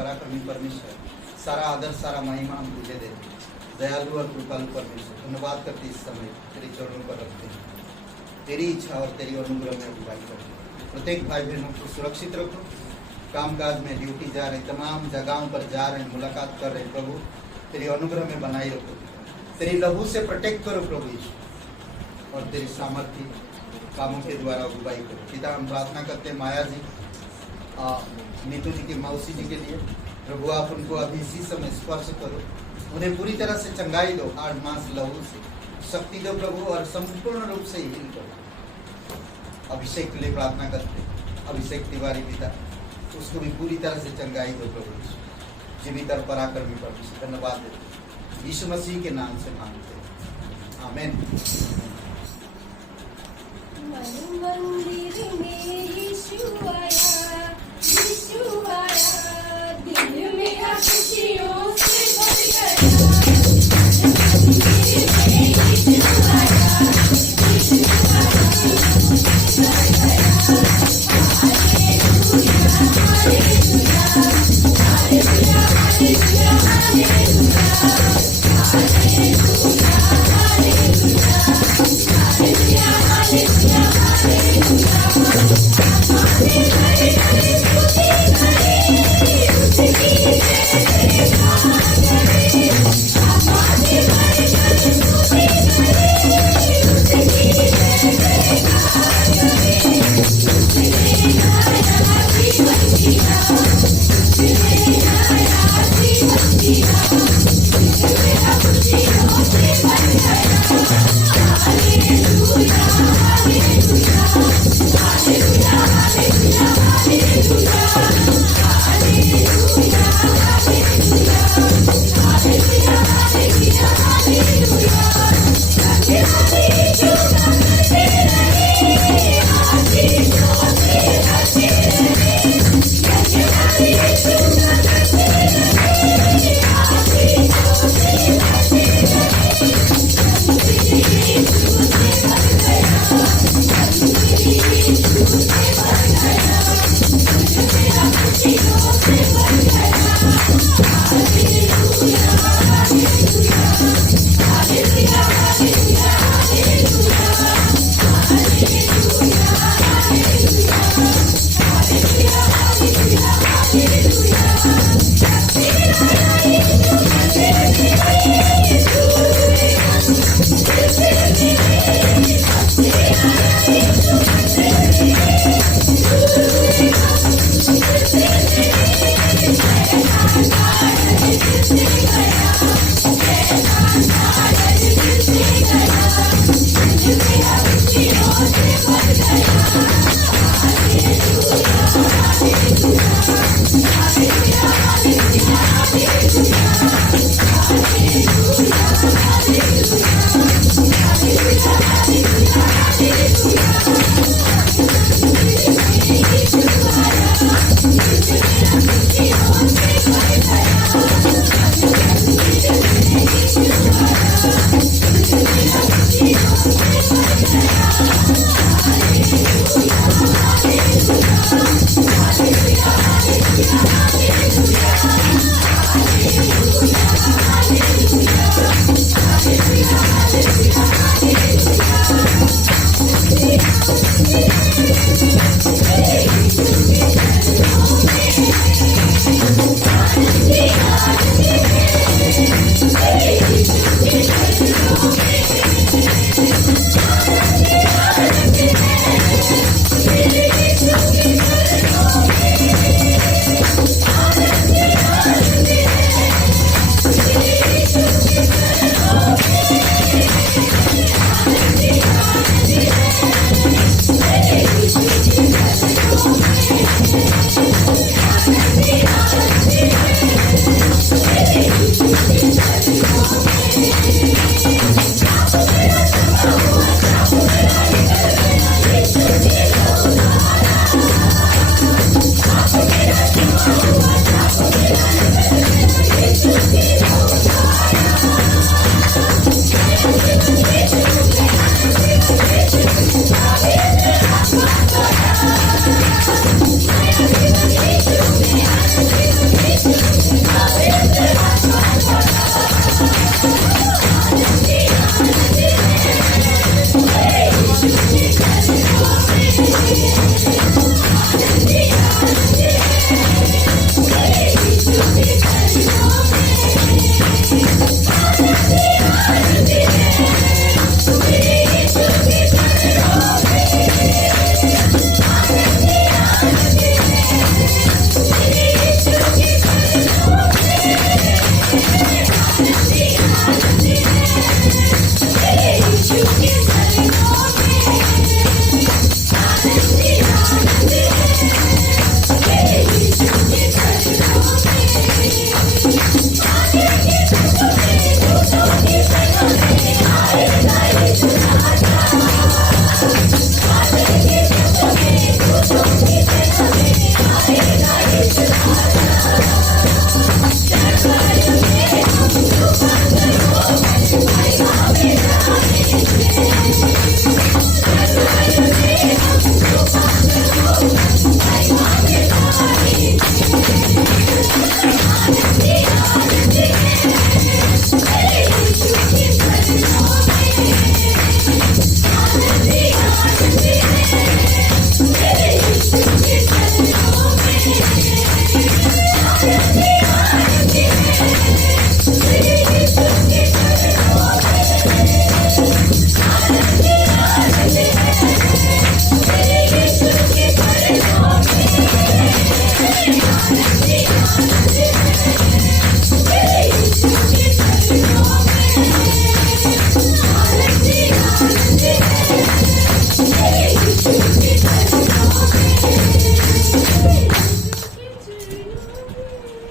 पराक्रमी परमेश्वर, सारा आदर सारा महिमा हम तुझे देते हैं। दयालु और कृपालु परमेश्वर, धन्यवाद करते इस समय तेरे चरणों पर रखते हैं। तेरी इच्छा और तेरी अनुग्रह में अगुवाई करते हैं। प्रत्येक भाई बहनों को सुरक्षित रखो। कामकाज में ड्यूटी जा रहे, तमाम जगहों पर जा रहे, मुलाकात कर रहे, प्रभु तेरी अनुग्रह में बनाए रखो। तेरी लहू से प्रोटेक्ट करो प्रभु यीशु, और तेरी सामर्थ्य कामों के द्वारा अगुवाई करो। पिता, हम प्रार्थना करते हैं माया जी, नीतू जी की मौसी जी के लिए, प्रभु आप उनको अभी इसी समय स्पर्श करो, उन्हें पूरी तरह से चंगाई दो, 8 मास लहू से शक्ति दो प्रभु, और संपूर्ण रूप से हील करो। अभिषेक के लिए प्रार्थना करते हैं, अभिषेक तिवारी पिता, उसको भी पूरी तरह से चंगाई दो प्रभु यीशु। जीवित और पराक्रमी परमेश्वर, धन्यवाद देते यीशु मसीह के नाम से मांगते हैं, आमीन। मंदिर में यीशु आया, यीशु आया, दिल मेरा खुशियों से भर गया। मंदिर में यीशु आया, यीशु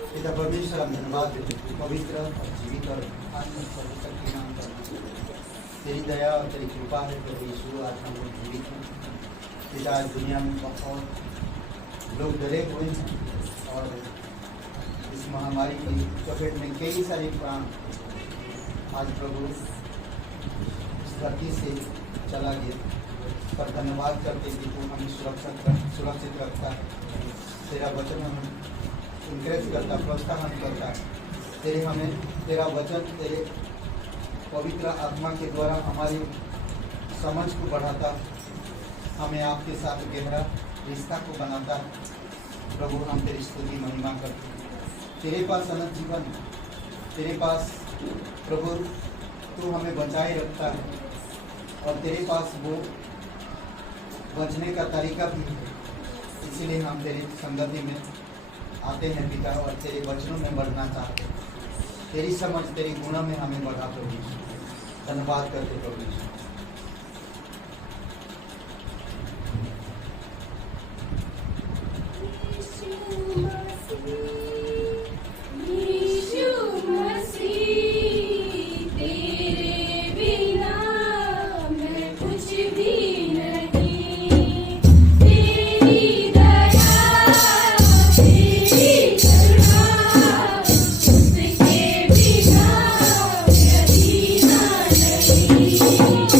पिता परमेश्वर हम धन्यवाद देते हैं, पवित्र और जीवित और आत्म सर्वशक्ति नाम का तेरी दया और तेरी कृपा है प्रभु यीशु। आज हम लोग जीवित हैं पिता। आज दुनिया में बहुत लोग डरे हुए हैं और इस महामारी की चपेट में कई सारे प्राण आज प्रभु इस धरती से चला गया, पर धन्यवाद करते कि तू हमें सुरक्षित रखता है। तेरा वचन हमें इंकरेज करता, प्रोत्साहन करता है। तेरा वचन तेरे पवित्र आत्मा के द्वारा हमारी समझ को बढ़ाता, हमें आपके साथ गहरा रिश्ता को बनाता है। प्रभु हम तेरी स्तुति महिमा करते हैं। तेरे पास अनंत जीवन, तेरे पास प्रभु तू हमें बचाए रखता है और तेरे पास वो बचने का तरीका भी है। इसीलिए हम तेरी संगति में आते हैं पिता और तेरे वचनों में बढ़ना चाहते हैं। तेरी समझ तेरी गुणों में हमें बढ़ा प्रभु। धन्यवाद करते प्रभु। Thank you.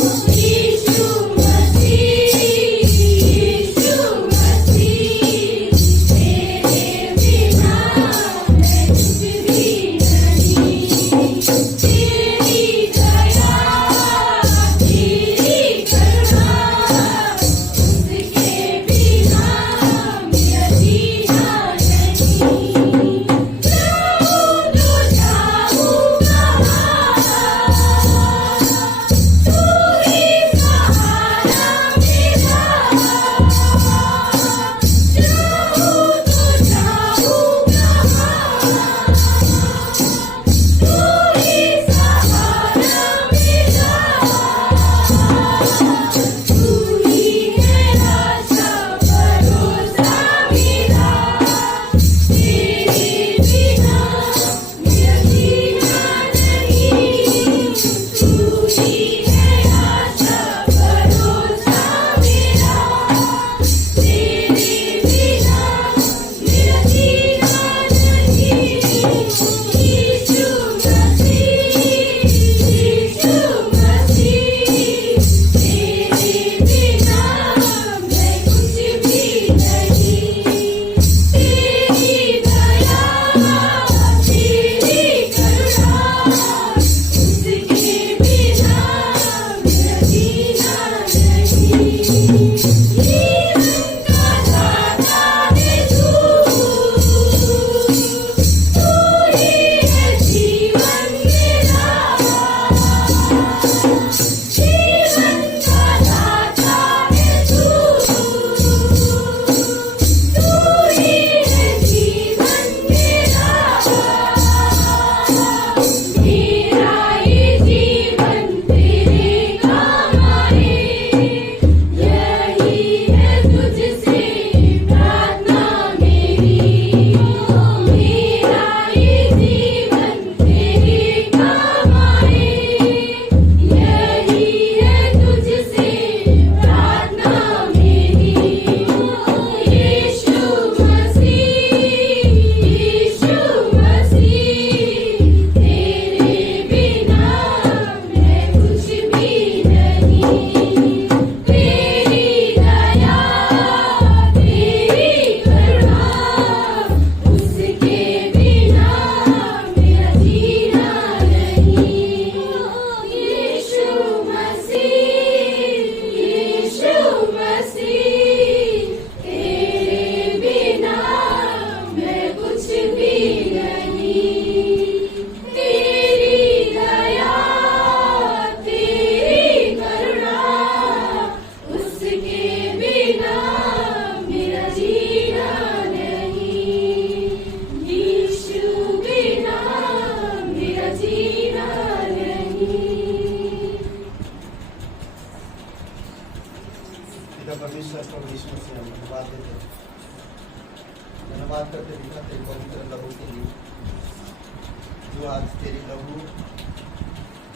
जो आज तेरी लहू,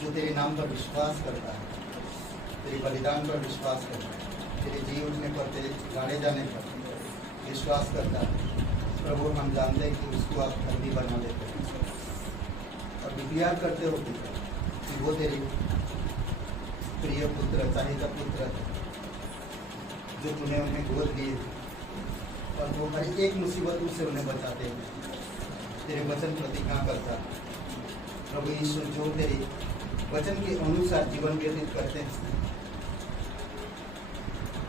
जो तेरे नाम पर विश्वास करता है, तेरे बलिदान पर विश्वास करता है, तेरे जी उठने पर, तेरे गाड़े जाने पर विश्वास करता है, प्रभु हम जानते हैं कि उसको आप धर्मी बना देते हैं और डिक्लेयर करते हो कि वो तेरे प्रिय पुत्र, चाहेगा पुत्र है, जो तूने उन्हें गोद लिए और वो हर एक मुसीबतों से उन्हें बचाते हैं। तेरे वचन प्रतिज्ञा करता है प्रभु यीशु, जो तेरे वचन के अनुसार जीवन व्यतीत करते हैं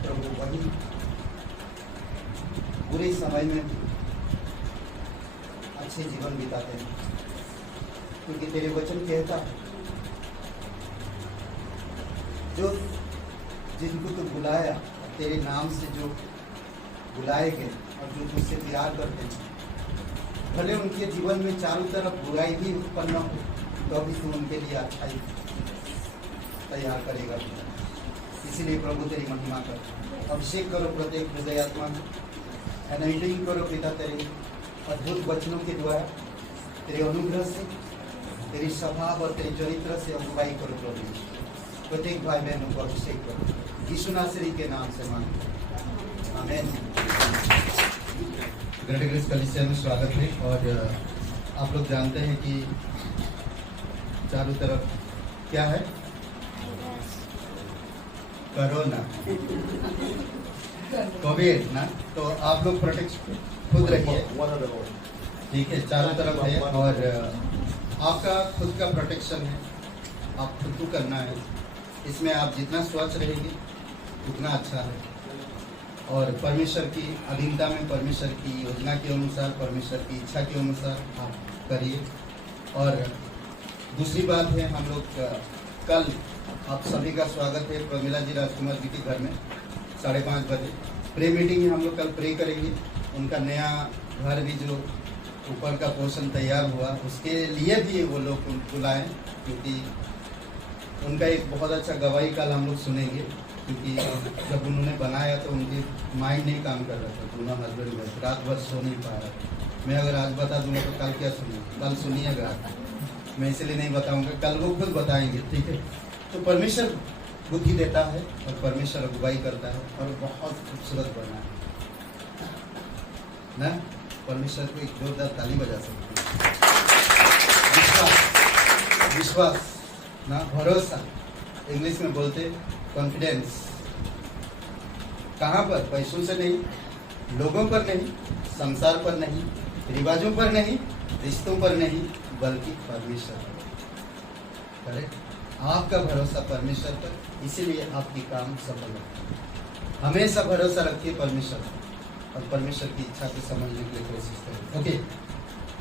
प्रभु, वही बुरे समय में अच्छे जीवन बिताते हैं, क्योंकि तेरे वचन कहता है जो जिनको तू बुलाया, तेरे नाम से जो बुलाए गए और जो तुझसे प्यार करते हैं, भले उनके जीवन में चारों तरफ बुराई भी उत्पन्न हो तो भी तू उनके लिए अच्छाई तैयार करेगा। इसीलिए प्रभु तेरी महिमा कर, अभिषेक करो प्रत्येक हृदयात्मा को, एनॉइंटिंग करो पिता तेरे अद्भुत वचनों के द्वारा, तेरे अनुग्रह से, तेरी स्वभाव और तेरे चरित्र से अगुवाई करो प्रभु। प्रत्येक भाई बहनों को अभिषेक करो यीशु नासरी के नाम से मांगते हैं, आमीन। ग्रेट ग्रेस कलीसिया में स्वागत है। और आप लोग जानते हैं कि चारों तरफ क्या है, कोरोना, कोविड ना, तो आप लोग प्रोटेक्ट खुद रहिए, ठीक है, चारों तरफ है और आपका खुद का प्रोटेक्शन है, आप खुद को करना है। इसमें आप जितना स्वच्छ रहेंगे उतना अच्छा है और परमेश्वर की अधीनता में, परमेश्वर की योजना के अनुसार, परमेश्वर की इच्छा के अनुसार आप करिए। और दूसरी बात है, हम लोग कल आप सभी का स्वागत है प्रमिला जी राजकुमार जी के घर में 5:30 बजे प्रे मीटिंग है। हम लोग कल प्रे करेंगे, उनका नया घर भी जो ऊपर का पोर्शन तैयार हुआ उसके लिए भी वो लोग बुलाएं, क्योंकि उनका एक बहुत अच्छा गवाही कल हम लोग सुनेंगे। क्योंकि जब उन्होंने बनाया तो उनकी माइंड नहीं काम कर रहा था, दोनों हस्बैंड वाइफ रात भर सो नहीं पा रहा था। मैं अगर आज बता दूंगा तो कल क्या सुनिए, कल सुनिएगा, मैं इसलिए नहीं बताऊंगा, कल वो खुद बताएंगे, ठीक है। तो परमेश्वर बुद्धि देता है और परमेश्वर अगुवाई करता है और बहुत खूबसूरत बना है ना। परमेश्वर को एक जोरदार ताली बजा सकते हैं। विश्वास, विश्वास ना, भरोसा, इंग्लिश में बोलते कॉन्फिडेंस। कहाँ पर? पैसों से नहीं, लोगों पर नहीं, संसार पर नहीं, रिवाजों पर नहीं, रिश्तों पर नहीं, बल्कि परमेश्वर पर। करेक्ट, आपका भरोसा परमेश्वर पर, इसीलिए आपकी काम सफल होगा। हमेशा भरोसा रखिए परमेश्वर पर और परमेश्वर की इच्छा को समझने के लिए कोशिश करें, ओके।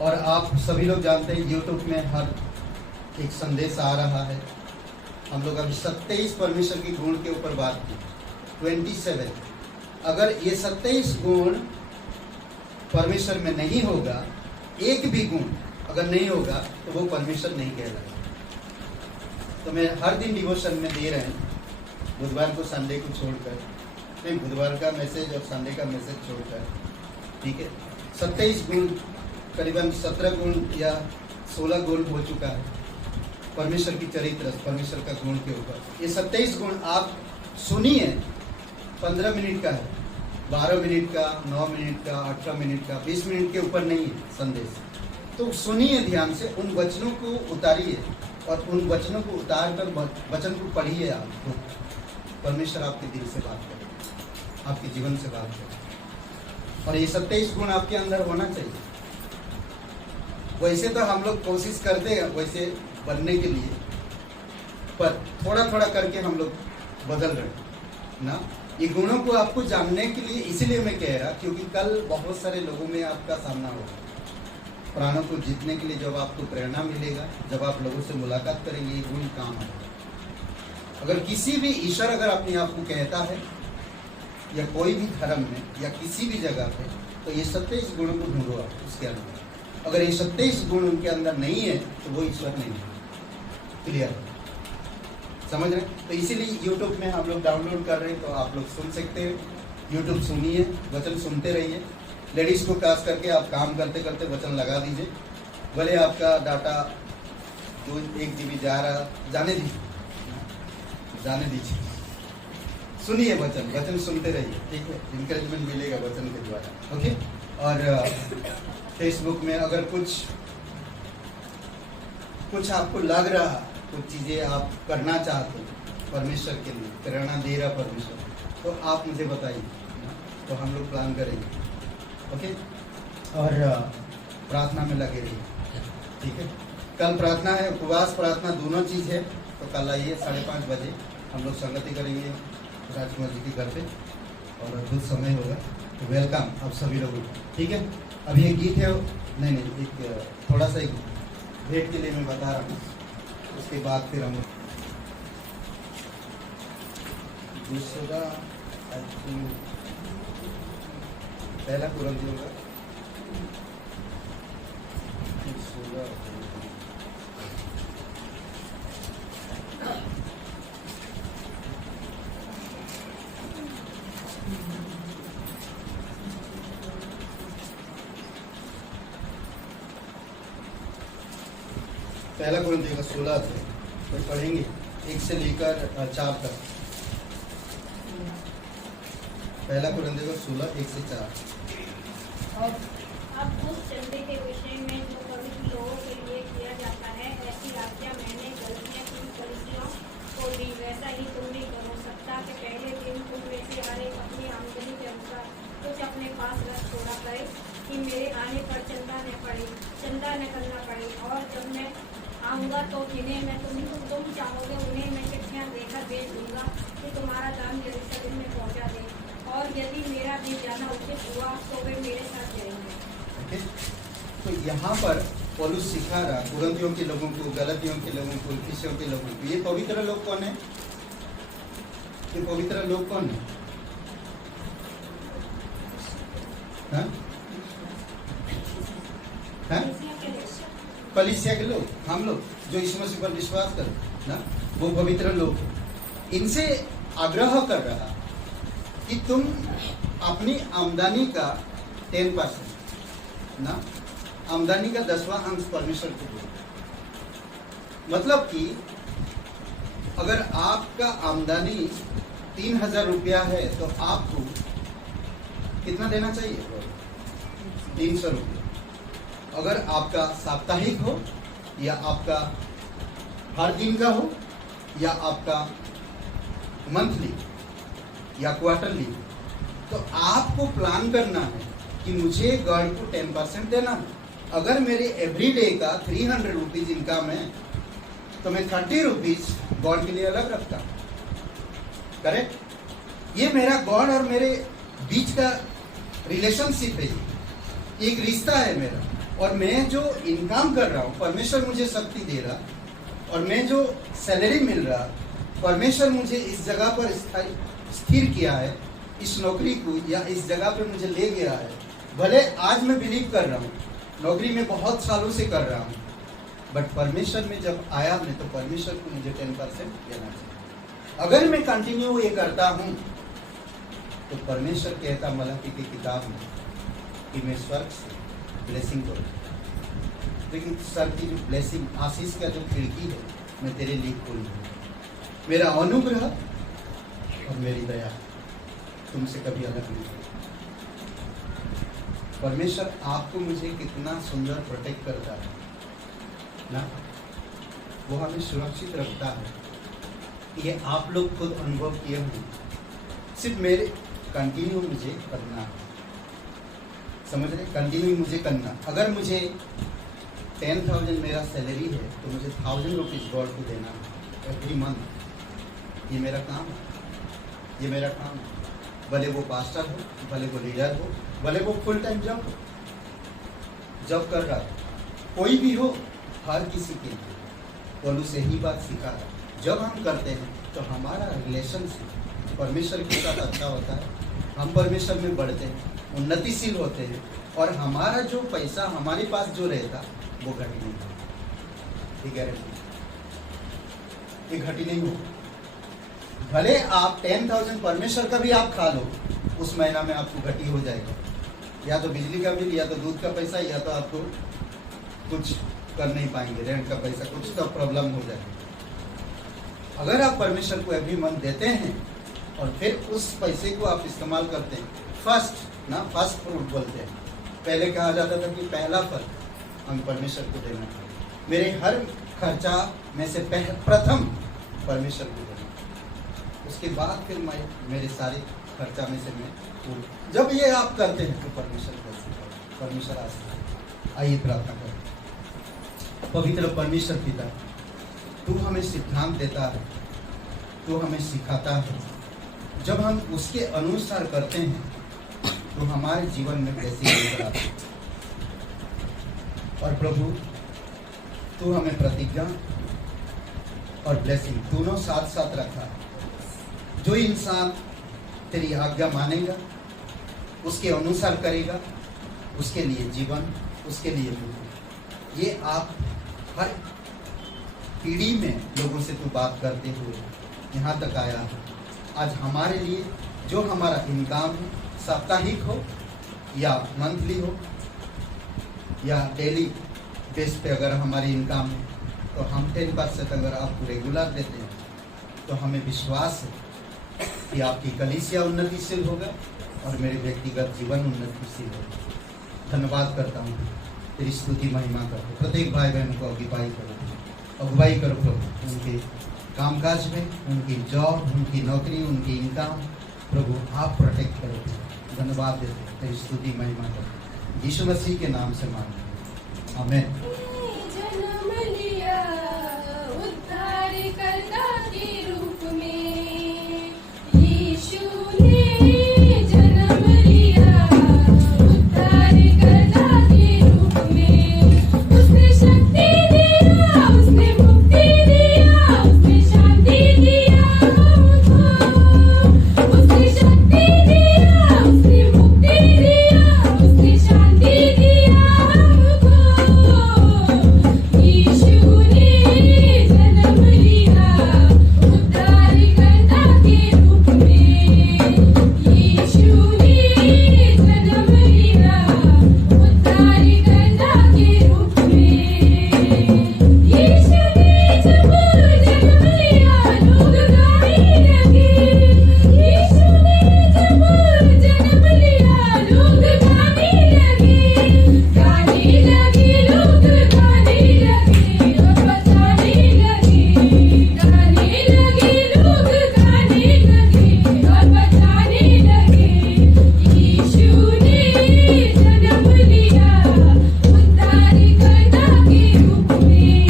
और आप सभी लोग जानते हैं यूट्यूब में हर एक संदेश आ रहा है। हम लोग अभी 27 परमेश्वर के गुण के ऊपर बात की, 27। अगर ये 27 गुण परमेश्वर में नहीं होगा, एक भी गुण अगर नहीं होगा तो वो परमेश्वर नहीं कहलाएगा। तो मैं हर दिन डिवोशन में दे रहे हैं, बुधवार को संडे को छोड़कर, नहीं बुधवार का मैसेज और संडे का मैसेज छोड़कर, ठीक है। 27 गुण, करीबन 17 गुण या 16 गुण हो चुका है परमेश्वर की चरित्र, परमेश्वर का गुण के ऊपर। ये 27 गुण आप सुनिए, 15 मिनट का है, 12 मिनट का, 9 मिनट का, 18 मिनट का, 20 मिनट के ऊपर नहीं है संदेश। तो सुनिए ध्यान से, उन वचनों को उतारिए और उन वचनों को उतार कर वचन को पढ़िए। आप परमेश्वर आपके दिल से बात करे, आपके जीवन से बात करे और ये 27 गुण आपके अंदर होना चाहिए। वैसे तो हम लोग कोशिश करते हैं वैसे बनने के लिए, पर थोड़ा थोड़ा करके हम लोग बदल रहे हैं ना। ये गुणों को आपको जानने के लिए इसीलिए मैं कह रहा, क्योंकि कल बहुत सारे लोगों में आपका सामना होगा। प्राणों को जीतने के लिए जब आपको प्रेरणा मिलेगा, जब आप लोगों से मुलाकात करेंगे, ये गुण काम है। अगर किसी भी ईश्वर अगर अपने आप को कहता है या कोई भी धर्म में या किसी भी जगह पे, तो ये 27 गुणों को ढूंढो आप उसके अंदर। अगर ये 27 गुण उनके अंदर नहीं है तो वो ईश्वर नहीं है। क्लियर, समझ रहे? तो इसीलिए यूट्यूब में हम लोग डाउनलोड कर रहे हैं, तो आप लोग सुन सकते हैं। यूट्यूब सुनिए, वचन सुनते रहिए। लेडीज़ को खास करके आप काम करते करते वचन लगा दीजिए, भले आपका डाटा 1 GB जा रहा, जाने दीजिए, सुनिए वचन सुनते रहिए, ठीक है। इंकरेजमेंट मिलेगा वचन के द्वारा, ओके। और फेसबुक में अगर कुछ आपको लग रहा, कुछ चीज़ें आप करना चाहते हो परमेश्वर के लिए, प्रेरणा दे रहा परमेश्वर, तो आप मुझे बताइए, तो हम लोग प्लान करेंगे, ओके। और प्रार्थना में लगे रहिए, ठीक है। कल प्रार्थना है, उपवास प्रार्थना दोनों चीज़ है, तो कल आइए 5:30 बजे हम लोग संगति करेंगे राजकुमार जी के घर पे, और अद्भुत समय होगा। तो वेलकम आप सभी लोगों को, ठीक है। अभी एक गीत है, नहीं एक थोड़ा सा एक भेंट के लिए मैं बता रहा हूँ, उसके बाद फिर हम दूसरा पहला कुरंथियों का पहला कुरंथियों का 16 से तो पढ़ेंगे 1 से लेकर 4 तक। पहला कुरंथियों का 16 1 से 4। अब उस चंदे के विषय में जो पवित्र लोगों के लिए किया जाता है, ऐसी आज्ञा मैंने गलतियाँ की फरीसियों को दी, वैसा ही तुम भी करो। सप्ताह के पहले दिन तुम में से हर एक अपनी आमदनी के अनुसार कुछ अपने पास रख छोड़ा करे, कि मेरे आने पर चंदा न करना पड़े। और जब मैं आऊँगा तो जिन्हें मैं तुम चाहोगे उन्हें मैं चिट्ठियाँ देकर भेज दूँगा कि तुम्हारा दान यरूशलेम में पहुँचा दे, और यदि मेरा भी जाना उचित हुआ तो वे मेरे साथ जाएंगे। तो यहाँ पर पौलुस सिखा रहा कुरंथियों के लोगों को, गलतियों के लोगों को, इफिसियों के लोगों को। ये पवित्र लोग कौन है? ये पवित्र लोग कौन है? हाँ? हाँ? कलीसिया के लोग, हम लोग जो यीशु मसीह पर विश्वास कर ना, वो पवित्र लोग। इनसे आग्रह कर रहा कि तुम अपनी आमदनी का 10% ना, आमदनी का 10वां अंश परमेश्वर को दो। मतलब कि अगर आपका आमदनी 3000 रुपया है तो आपको कितना देना चाहिए? 300 रुपया। अगर आपका साप्ताहिक हो, या आपका हर दिन का हो, या आपका मंथली या क्वार्टरली, तो आपको प्लान करना है कि मुझे गॉड को 10% देना है। अगर मेरे एवरीडे का 300 रुपीज इनकम है तो मैं 30 रुपीज गॉड के लिए अलग रखता हूँ। करेक्ट? ये मेरा गॉड और मेरे बीच का रिलेशनशिप है, एक रिश्ता है मेरा। और मैं जो इनकम कर रहा हूँ, परमेश्वर मुझे शक्ति दे रहा, और मैं जो सैलरी मिल रहा, परमेश्वर मुझे इस जगह पर स्थिर किया है, इस नौकरी को या इस जगह पे मुझे ले गया है। भले आज मैं बिलीव कर रहा हूँ, नौकरी में बहुत सालों से कर रहा हूँ, बट परमेश्वर में जब आया मैं, तो परमेश्वर को मुझे 10% देना चाहिए। अगर मैं कंटिन्यू ये करता हूँ तो परमेश्वर कहता मलाकी की किताब में कि मैं स्वर्ग से ब्लेसिंग करूँ, लेकिन सर की जो ब्लेसिंग, आशीष का जो खिड़की है, मैं तेरे लिए खोलूँ। मेरा अनुग्रह और मेरी दया तुमसे कभी अलग नहीं। परमेश्वर आपको मुझे कितना सुंदर प्रोटेक्ट करता है ना, वो हमें सुरक्षित रखता है। ये आप लोग खुद अनुभव किए होंगे। सिर्फ मेरे कंटिन्यू मुझे करना है, समझ रहे? कंटिन्यू मुझे करना। अगर मुझे 10,000 मेरा सैलरी है तो मुझे 1000 रुपीज़ गॉड को देना है एवरी मंथ। ये मेरा काम है, ये मेरा काम है। भले वो पास्टर हो, भले वो लीडर हो, भले वो फुल टाइम जॉब कर रहा है, कोई भी हो, हर किसी के लिए पौलुस से ही बात सिखा है। जब हम करते हैं तो हमारा रिलेशनशिप परमेश्वर के साथ अच्छा होता है, हम परमेश्वर में बढ़ते हैं, उन्नतिशील होते हैं, और हमारा जो पैसा हमारे पास जो रहता वो घटी नहीं होता। ये गारंटी, ये घटी नहीं हो। भले आप 10,000 परमेश्वर का भी आप खा लो, उस महीना में आपको घटी हो जाएगा। या तो बिजली का बिल, या तो दूध का पैसा, या तो आपको कुछ कर नहीं पाएंगे, रेंट का पैसा कुछ तो प्रॉब्लम हो जाए। अगर आप परमेश्वर को अभी मन देते हैं और फिर उस पैसे को आप इस्तेमाल करते हैं, फर्स्ट फ्रूट बोलते हैं, पहले कहा जाता था कि पहला फल हम परमेश्वर को देना चाहिए। मेरे हर खर्चा में से प्रथम परमेश्वर को देना, उसके बाद फिर मैं मेरे सारे खर्चा में से मैं, जब ये आप करते हैं तो परमेश्वर आशीष। आइए प्रार्थना करें। पवित्र परमेश्वर पिता, तू हमें सिद्धांत देता है, तू हमें सिखाता है। जब हम उसके अनुसार करते हैं तो हमारे जीवन में कैसी लेकर आती है। और प्रभु, तू हमें प्रतिज्ञा और ब्लेसिंग दोनों साथ साथ रखा है। जो इंसान तेरी आज्ञा मानेगा, उसके अनुसार करेगा, उसके लिए जीवन, उसके लिए मुक्ति। ये आप हर पीढ़ी में लोगों से तू बात करते हुए यहाँ तक आया है। आज हमारे लिए जो हमारा इनकम है, साप्ताहिक हो या मंथली हो या डेली बेस पे अगर हमारी इनकम है, तो हम 10% अगर आपको रेगुलर देते हैं तो हमें विश्वास है कि आपकी कलीसिया उन्नतिशील होगा और मेरे व्यक्तिगत जीवन उन्नतिशील होगा। धन्यवाद करता हूँ, तेरी स्तुति महिमा करो। प्रत्येक भाई बहन को अगुवाई करो प्रभु, उनके कामकाज में, उनकी जॉब, उनकी नौकरी, उनकी इनकम, प्रभु आप प्रोटेक्ट करो। धन्यवाद देते, तेरी स्तुति महिमा करो। यीशु मसीह के नाम से मांगते हैं, आमीन। जन्म लिया उद्धारकर्ता के रूप में, यीशु ने जन्म लिया उद्धारकर्ता के रूप में। उसने शक्ति दिया, उसने मुक्ति दिया, उसने शांति दिया हमको। उसने शक्ति दिया, उसने मुक्ति दिया, उसने शांति दिया हमको। यीशु ने जन्म लिया उद्धारकर्ता के रूप में, यीशु ने जन्म लिया उद्धारकर्ता के रूप में। यीशु ने जब जन्म लिया लोग गाने लगे, यीशु ने जब जन्म लिया लोग गाने लगे लोग गाने लगे और बताने लगे, गाने लगे लोग गाने लगे और बताने लगे। यीशु ने जन्म लिया उद्धारकर्ता के रूप में,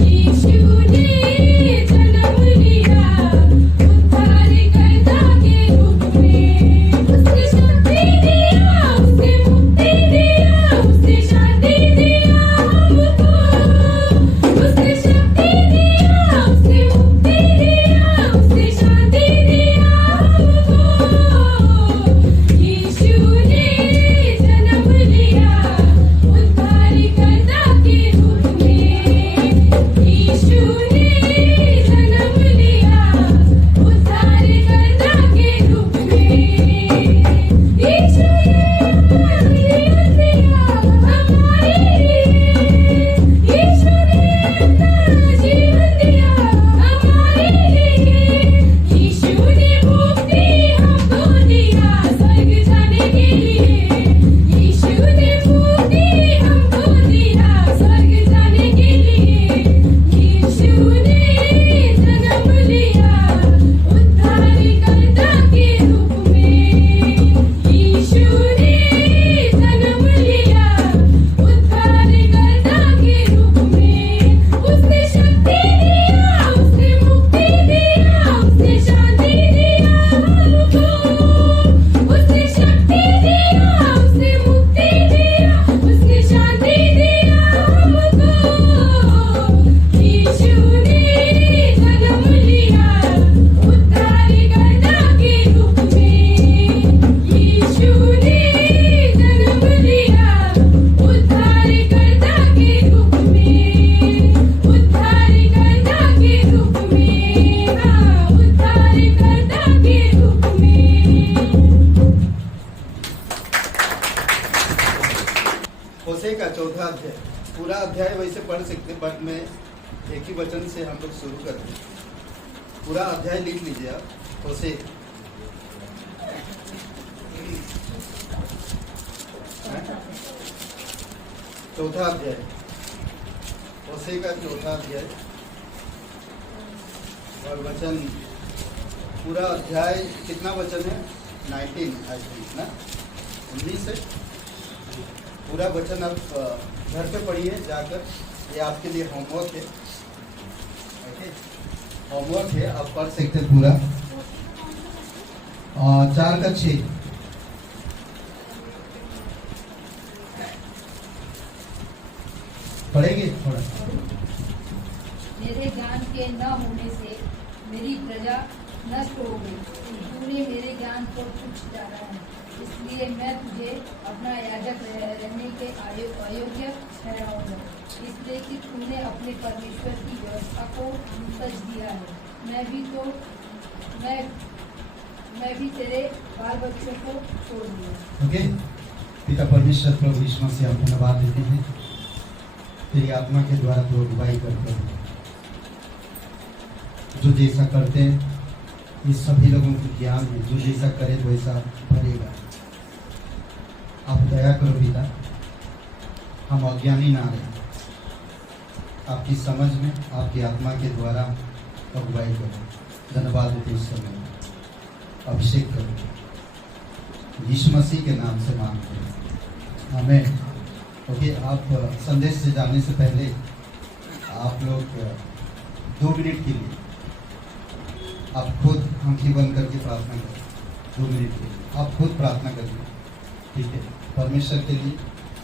यीशु ने जन्म लिया उद्धारकर्ता के रूप में। उसने शक्ति दिया, उसने मुक्ति दिया, उसने शांति दिया हमको। उसने शक्ति दिया, उसने मुक्ति दिया, उसने शांति दिया हमको। यीशु ने जन्म लिया उद्धारकर्ता के रूप में, यीशु ने जन्म लिया उद्धारकर्ता के रूप में। यीशु ने हमारे लिए, यीशु ने अपना जीवन दिया हमारे लिए। यीशु ने मुक्ति हमको दिया स्वर्ग जाने के लिए, यीशु ने मुक्ति हमको दिया स्वर्ग जाने के लिए। यीशु ने जन्म लिया उद्धारकर्ता के रूप में, यीशु ने जन्म लिया उद्धारकर्ता के रूप में। उसने शक्ति दिया, उसने मुक्ति दिया, उसने शांति दिया हमको। उसने शक्ति दिया, उसने मुक्ति दिया, उसने शांति दिया हमको। यीशु ने जन्म लिया उद्धारकर्ता के रूप में, यीशु ने जन्म लिया उद्धारकर्ता के रूप में, उद्धारकर्ता के रूप में, हाँ उद्धारकर्ता के रूप में। होशे का 4 अध्याय पूरा अध्याय वैसे पढ़ सकते, बट मैं एक ही वचन से हम लोग शुरू करते हैं। पूरा अध्याय लिख लीजिए आप, होशे। चौथा अध्याय, होशे का चौथा अध्याय और वचन, पूरा अध्याय कितना वचन है? 19 आई थिंक ना, 19 है। पूरा वचन आप घर पे पढ़िए जाकर, ये आपके लिए होमवर्क है। होमवर्क है, आप पढ़ सकते हैं पूरा। 4 का 6 पढ़ेंगे थोड़ा। मेरे ज्ञान के न होने से मेरी प्रजा नष्ट हो गई। तूने मेरे ज्ञान को तुच्छ जाना है, इसलिए मैं तुझे अपना याजक रहने के अयोग्य ठहराऊंगा, इसलिए कि तूने अपने परमेश्वर की व्यवस्था को तज दिया है। मैं भी तेरे बाल बच्चों को छोड़ दिया। ओके, पिता परमेश्वर प्रभु यीशु मसीह आपको धन्यवाद देते हैं, तेरी आत्मा के द्वारा तो अगुवाई करते हैं। जो जैसा करते हैं ये सभी लोगों को ज्ञान है, जो जैसा करे वैसा भरेगा। आप दया करो पिता, हम अज्ञानी ना रहे, आपकी समझ में आपकी आत्मा के द्वारा अगुवाई करो। धन्यवाद देते इस समय अभिषेक करो, यीशु मसीह के नाम से मांगते हैं, आमीन। ओके, आप संदेश से जाने से पहले आप लोग 2 मिनट के लिए आप खुद आंखें बंद करके प्रार्थना करें। 2 मिनट के लिए आप खुद प्रार्थना करिए, ठीक है? परमेश्वर के लिए,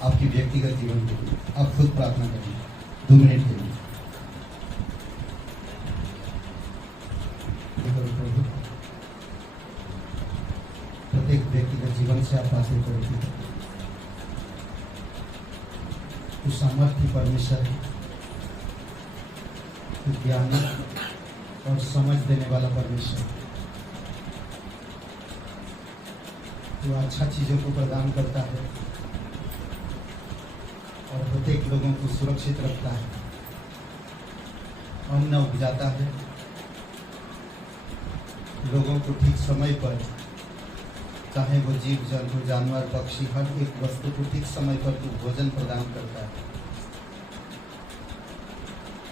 आपके व्यक्तिगत जीवन के लिए आप खुद प्रार्थना करिए 2 मिनट के लिए। प्रत्येक व्यक्तिगत जीवन से आप हासिल करेंगे तो सामर्थ्य परमेश्वर है, तो ज्ञानी और समझ देने वाला परमेश्वर, जो अच्छा चीजों को प्रदान करता है और प्रत्येक लोगों को सुरक्षित रखता है, अन्न उपजाता है, लोगों को ठीक समय पर, चाहे वो जीव जंतु जानवर पक्षी, हर एक वस्तु को ठीक समय पर तू भोजन प्रदान करता है।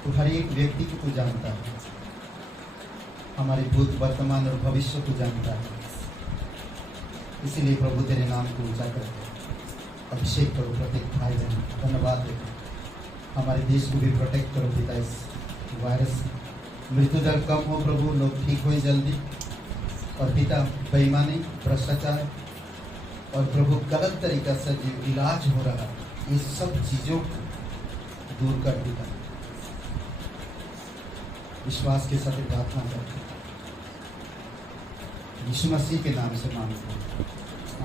तो हर एक व्यक्ति को तू जानता है, हमारे भूत वर्तमान और भविष्य को जानता है। इसीलिए प्रभु तेरे नाम को ऊंचा करते, अभिषेक करो प्रत्येक भाई बहन। धन्यवाद देते, हमारे देश को भी प्रोटेक्ट करो पिता, इस वायरस से मृत्यु दर कम हो प्रभु, लोग ठीक हो जल्दी। और पिता बेईमानी, भ्रष्टाचार और प्रभु गलत तरीका से जो इलाज हो रहा है, ये सब चीजों को दूर कर पिता, विश्वास के साथ प्रार्थना करते यीशु मसीह के नाम से मांगते हैं,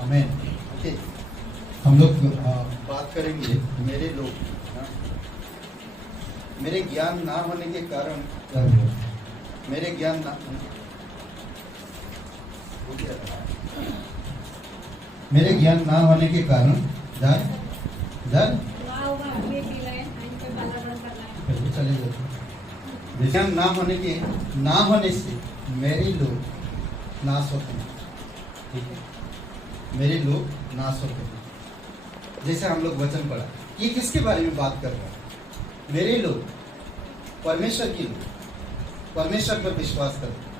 आमीन। ओके, हम लोग बात करेंगे मेरे लोग, मेरे ज्ञान ना होने के कारण क्या हुआ? मेरे ज्ञान ना मेरे ज्ञान ना होने के कारण चले जाते, ज्ञान ना होने से मेरे लोग नाश होते हैं, ठीक है? मेरे लोग नाश होते हैं। जैसे हम लोग वचन पढ़ा, ये किसके बारे में बात कर रहा है? मेरे लोग, परमेश्वर के लोग, परमेश्वर पर विश्वास करते।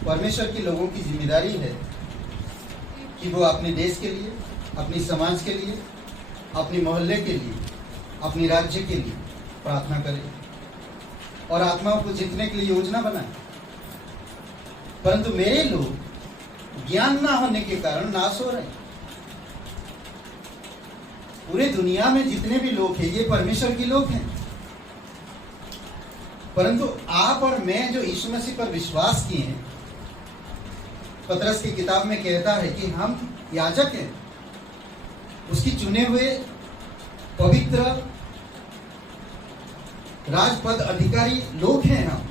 परमेश्वर के लोगों की जिम्मेदारी है कि वो अपने देश के लिए, अपनी समाज के लिए, अपने मोहल्ले के लिए, अपने राज्य के लिए प्रार्थना करें और आत्माओं को जीतने के लिए योजना बनाए। परंतु मेरे लोग ज्ञान ना होने के कारण नाश हो रहे हैं। पूरे दुनिया में जितने भी लोग हैं ये परमेश्वर के लोग हैं, परंतु आप और मैं जो यीशु मसीह पर विश्वास किए हैं, पतरस की किताब में कहता है कि हम याजक हैं, उसकी चुने हुए पवित्र राजपद अधिकारी लोग हैं हम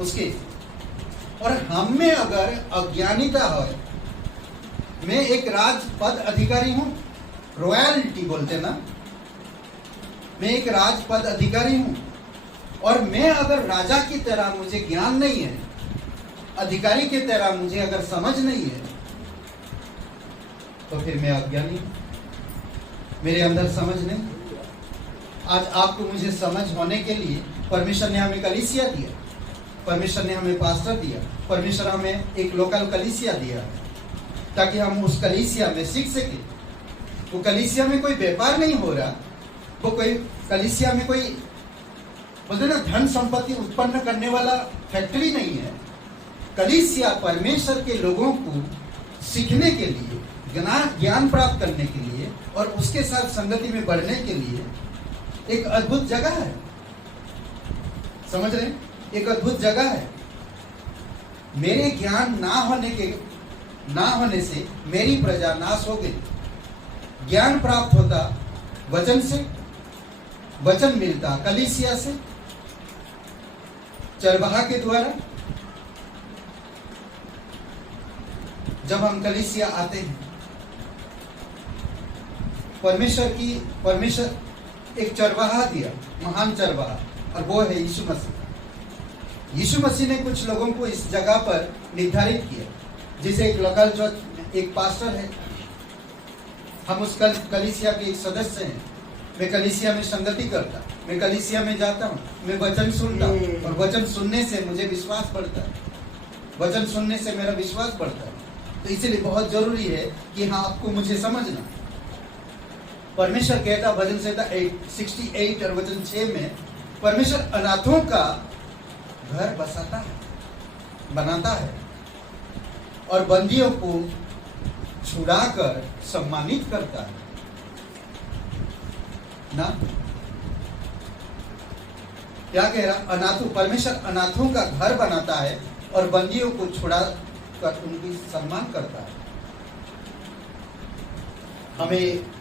उसके। और हम में अगर अज्ञानिता है, मैं एक राजपद अधिकारी हूं, रॉयल्टी बोलते ना, मैं एक राजपद अधिकारी हूं, और मैं अगर राजा की तरह मुझे ज्ञान नहीं है, अधिकारी की तरह मुझे अगर समझ नहीं है, तो फिर मैं अज्ञानी हूं, मेरे अंदर समझ नहीं। आज आपको मुझे समझ होने के लिए परमेश्वर ने हमें कलीसिया दिया, परमेश्वर ने हमें पास्टर दिया, परमेश्वर हमें एक लोकल कलीसिया दिया, ताकि हम उस कलीसिया में सीख सके। वो कलीसिया में कोई व्यापार नहीं हो रहा, वो कोई कलीसिया में कोई बोलते ना धन संपत्ति उत्पन्न करने वाला फैक्ट्री नहीं है। कलीसिया परमेश्वर के लोगों को सीखने के लिए, ज्ञान प्राप्त करने के लिए और उसके साथ संगति में बढ़ने के लिए एक अद्भुत जगह है। समझ रहे हैं? एक अद्भुत जगह है। मेरे ज्ञान ना होने से मेरी प्रजा नाश हो गई। ज्ञान प्राप्त होता वचन से, वचन मिलता कलीसिया से, चरवाहा के द्वारा। जब हम कलीसिया आते हैं, परमेश्वर एक चरवाहा दिया, महान चरवाहा, और वो है यीशु मसीह। यीशु मसीह ने कुछ लोगों को इस जगह पर निर्धारित किया। जैसे एक लोकल चर्च, एक पास्टर है, हम उस कलीसिया के एक सदस्य हैं। मैं कलीसिया में संगति करता, मैं कलीसिया में जाता हूँ, मैं वचन सुनता हूँ, और वचन सुनने से मुझे विश्वास बढ़ता है, वचन सुनने से मेरा विश्वास बढ़ता है। तो इसलिए बहुत जरूरी है कि हाँ, आपको मुझे समझना। परमेश्वर कहता वचन संहिता 68 और वचन 6 में, परमेश्वर अनाथों का घर बनाता है और बंदियों को छुड़ाकर सम्मानित करता है ना। क्या कह रहा? परमेश्वर अनाथों का घर बनाता है और बंदियों को छुड़ा कर उनकी सम्मान करता है।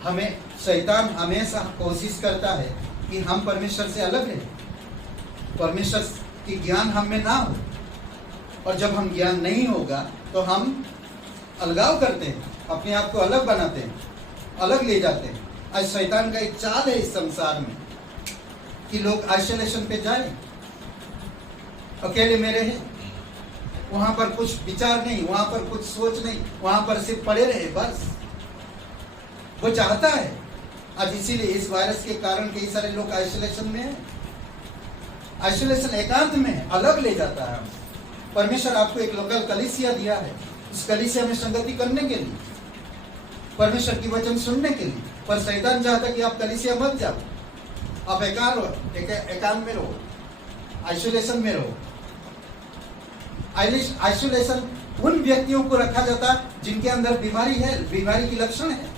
हमें शैतान हमेशा कोशिश करता है कि हम परमेश्वर से अलग रहें, परमेश्वर की ज्ञान हम में ना हो, और जब हम ज्ञान नहीं होगा तो हम अलगाव करते हैं, अपने आप को अलग बनाते हैं, अलग ले जाते हैं। आज शैतान का एक चाल है इस संसार में कि लोग आइसोलेशन पे जाए, अकेले में रहे, वहां पर कुछ विचार नहीं, वहां पर कुछ सोच नहीं, वहां पर सिर्फ पड़े रहे, बस वो चाहता है। आज इसीलिए इस वायरस के कारण कई सारे लोग आइसोलेशन में हैं। आइसोलेशन एकांत में है, अलग ले जाता है। परमेश्वर आपको एक लोकल कलीसिया दिया है, उस कलीसिया में संगति करने के लिए, परमेश्वर की वचन सुनने के लिए। पर शैतान चाहता कि आप कलीसिया मत जाओ, आप एकांत में रहो, आइसोलेशन में रहो। आइसोलेशन उन व्यक्तियों को रखा जाता है जिनके अंदर बीमारी है, बीमारी की लक्षण है,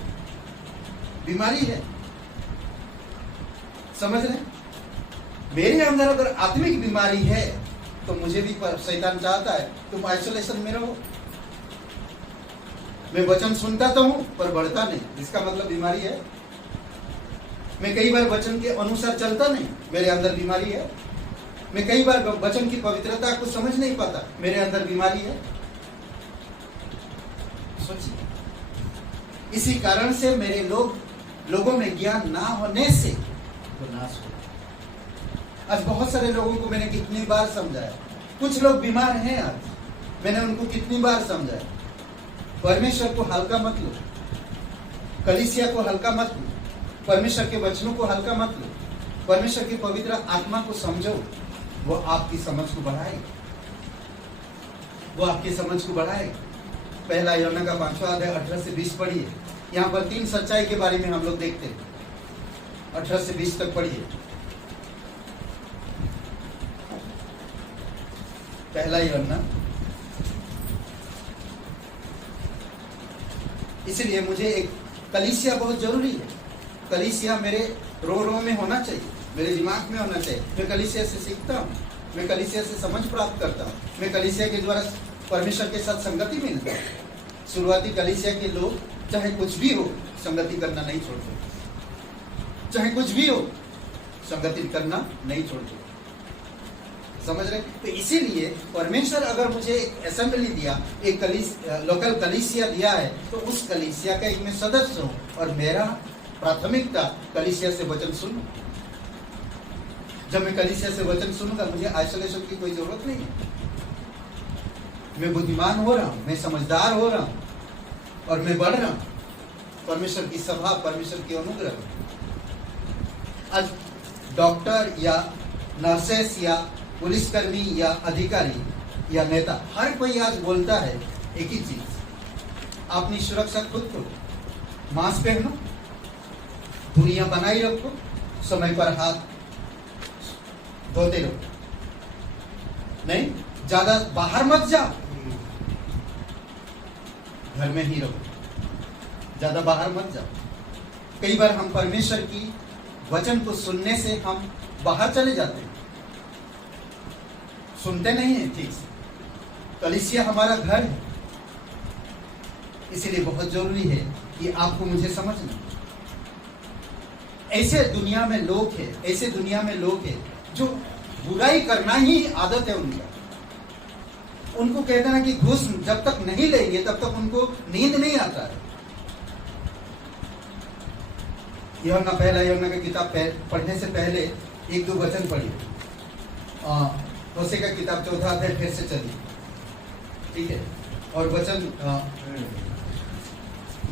बीमारी है। समझ रहे? मेरे अंदर अगर आत्मिक बीमारी है तो मुझे भी शैतान चाहता है तुम आइसोलेशन में रहो। मैं वचन सुनता तो हूं पर बढ़ता नहीं, इसका मतलब बीमारी है। मैं कई बार वचन के अनुसार चलता नहीं, मेरे अंदर बीमारी है। मैं कई बार वचन की पवित्रता को समझ नहीं पाता, मेरे अंदर बीमारी है। सोचिए, इसी कारण से मेरे लोगों में ज्ञान ना होने से तो नाश हो। आज बहुत सारे लोगों को मैंने कितनी बार समझाया, कुछ लोग बीमार हैं आज, मैंने उनको कितनी बार समझाया, परमेश्वर को हल्का मत लो, कलीसिया को हल्का मत लो, परमेश्वर के वचनों को हल्का मत लो, परमेश्वर की पवित्र आत्मा को समझो। वो आपकी समझ को बढ़ाएगी, वो आपकी समझ को बढ़ाएगी। पहला यूहन्ना का 5वां अध्याय 18 से 20 पढ़िए। यहाँ पर 3 सच्चाई के बारे में हम लोग देखते हैं। 18 से 20 तक पढ़िए। पहला यूहन्ना। इसलिए मुझे एक कलीसिया बहुत जरूरी है। कलीसिया मेरे रो में होना चाहिए, मेरे दिमाग में होना चाहिए। मैं कलीसिया से सीखता हूँ, मैं कलीसिया से समझ प्राप्त करता हूँ, मैं कलीसिया के द्वारा परमेश्वर के साथ संगति मिलता है। शुरुआती कलीसिया के लोग चाहे कुछ भी हो संगति करना नहीं छोड़ते, चाहे कुछ भी हो संगति करना नहीं छोड़ते। समझ रहे? तो इसीलिए परमेश्वर अगर मुझे एक असेंबली दिया, एक लोकल कलीसिया दिया है, तो उस कलीसिया का एक मैं सदस्य हूँ और मेरा प्राथमिकता कलीसिया से वचन सुनना, जब मैं कलीसिया से वचन सुनूंगा, मुझे आइसोलेशन की कोई जरूरत नहीं है। मैं बुद्धिमान हो रहा हूं, मैं समझदार हो रहा हूं और मैं बढ़ रहा हूं परमेश्वर की सभा, परमेश्वर की अनुग्रह। आज डॉक्टर या नर्सेस या पुलिसकर्मी या अधिकारी या नेता, हर कोई आज बोलता है एक ही चीज, अपनी सुरक्षा खुद करो, मास्क पहनो, दूरियां बनाई रखो, समय पर हाथ धोते रहो, नहीं ज्यादा बाहर मत जाओ, घर में ही रहो, ज्यादा बाहर मत जाओ। कई बार हम परमेश्वर की वचन को सुनने से हम बाहर चले जाते हैं, सुनते नहीं है ठीक से। कलीसिया हमारा घर है, इसीलिए बहुत जरूरी है कि आपको मुझे समझना। ऐसे दुनिया में लोग हैं, ऐसे दुनिया में लोग हैं जो बुराई करना ही आदत है उनका। उनको कहते हैं ना कि घूस जब तक नहीं लेंगे तब तक उनको नींद नहीं आता है। यूहन्ना पहला यूहन्ना की किताब पढ़ने से पहले एक दो वचन पढ़िए। होशे का किताब 14 अध्याय फिर से चलिए, ठीक है, और वचन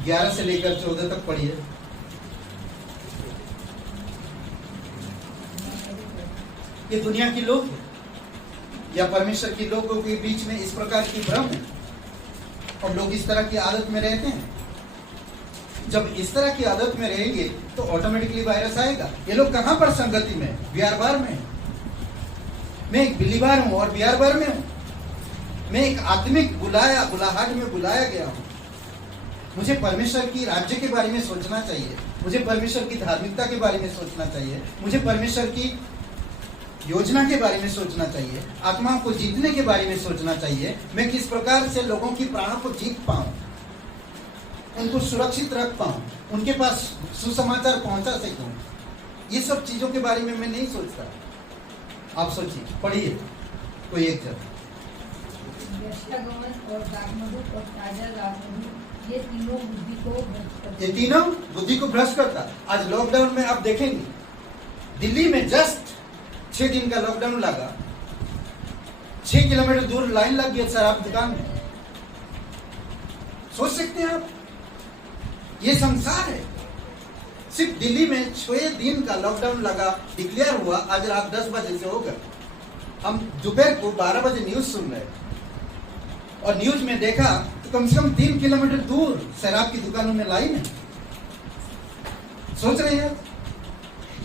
11 से लेकर 14 तक पढ़िए। ये दुनिया के लोग हैं या परमेश्वर के लोगों के बीच में इस प्रकार की भ्रम है और लोग इस तरह की आदत में रहते हैं। जब इस तरह की आदत में रहेंगे तो ऑटोमेटिकली वायरस आएगा। ये लोग कहां पर संगति में, बिहार बार में। मैं एक बिलीवर हूं और बिहार बार में हूं। मैं एक आत्मिक बुलाहट में बुलाया गया हूं। मुझे परमेश्वर की राज्य के बारे में सोचना चाहिए, मुझे परमेश्वर की धार्मिकता के बारे में सोचना चाहिए, मुझे परमेश्वर की योजना के बारे में सोचना चाहिए, आत्माओं को जीतने के बारे में सोचना चाहिए। मैं किस प्रकार से लोगों की प्राणों को जीत पाऊं, उनको सुरक्षित रख पाऊं, उनके पास सुसमाचार पहुंचा सकूं। ये सब चीजों के बारे में मैं नहीं सोचता। आप सोचिए, पढ़िए कोई एक जगह। और दागमधु और ताजा दागमधु, ये तीनों बुद्धि को भ्रष्ट करता है। ये तीनों बुद्धि को भ्रष्ट करता। आज लॉकडाउन में आप देखेंगे, दिल्ली में जस्ट 6 दिन का लॉकडाउन लगा, 6 किलोमीटर दूर लाइन लग गई शराब दुकान में। सोच सकते हैं आप, ये संसार है। सिर्फ दिल्ली में 6 दिन का लॉकडाउन लगा, डिक्लेयर हुआ। आज रात 10 बजे से होगा। हम दोपहर को 12 बजे न्यूज सुन रहे और न्यूज में देखा तो कम से कम 3 किलोमीटर दूर शराब की दुकानों में लाइन है। सोच रहे हैं,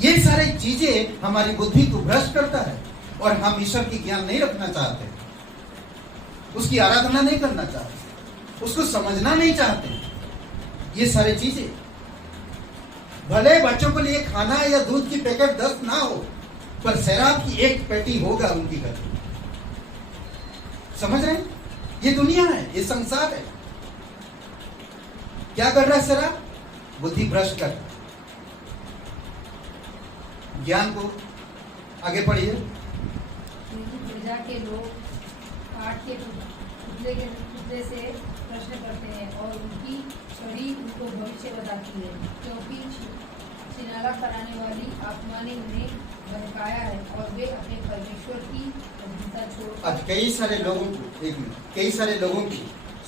ये सारी चीजें हमारी बुद्धि को भ्रष्ट करता है और हम ईश्वर की ज्ञान नहीं रखना चाहते, उसकी आराधना नहीं करना चाहते, उसको समझना नहीं चाहते। ये सारी चीजें, भले बच्चों के लिए खाना या दूध की पैकेट 10 ना हो, पर शराब की एक पेटी होगा उनकी घर। समझ रहे हैं? ये दुनिया है, ये संसार है। क्या कर रहा है शराब? बुद्धि भ्रष्ट कर। ज्ञान को आगे पढ़िए। प्रजा के लोग काट के पुतले से प्रश्न करते हैं और उनकी छड़ी उनको भविष्य बताती है, क्योंकि छिनाला कराने वाली आत्मा ने उन्हें बहकाया है और वे अपने परमेश्वर की अधीनता छोड़। आज कई सारे लोगों की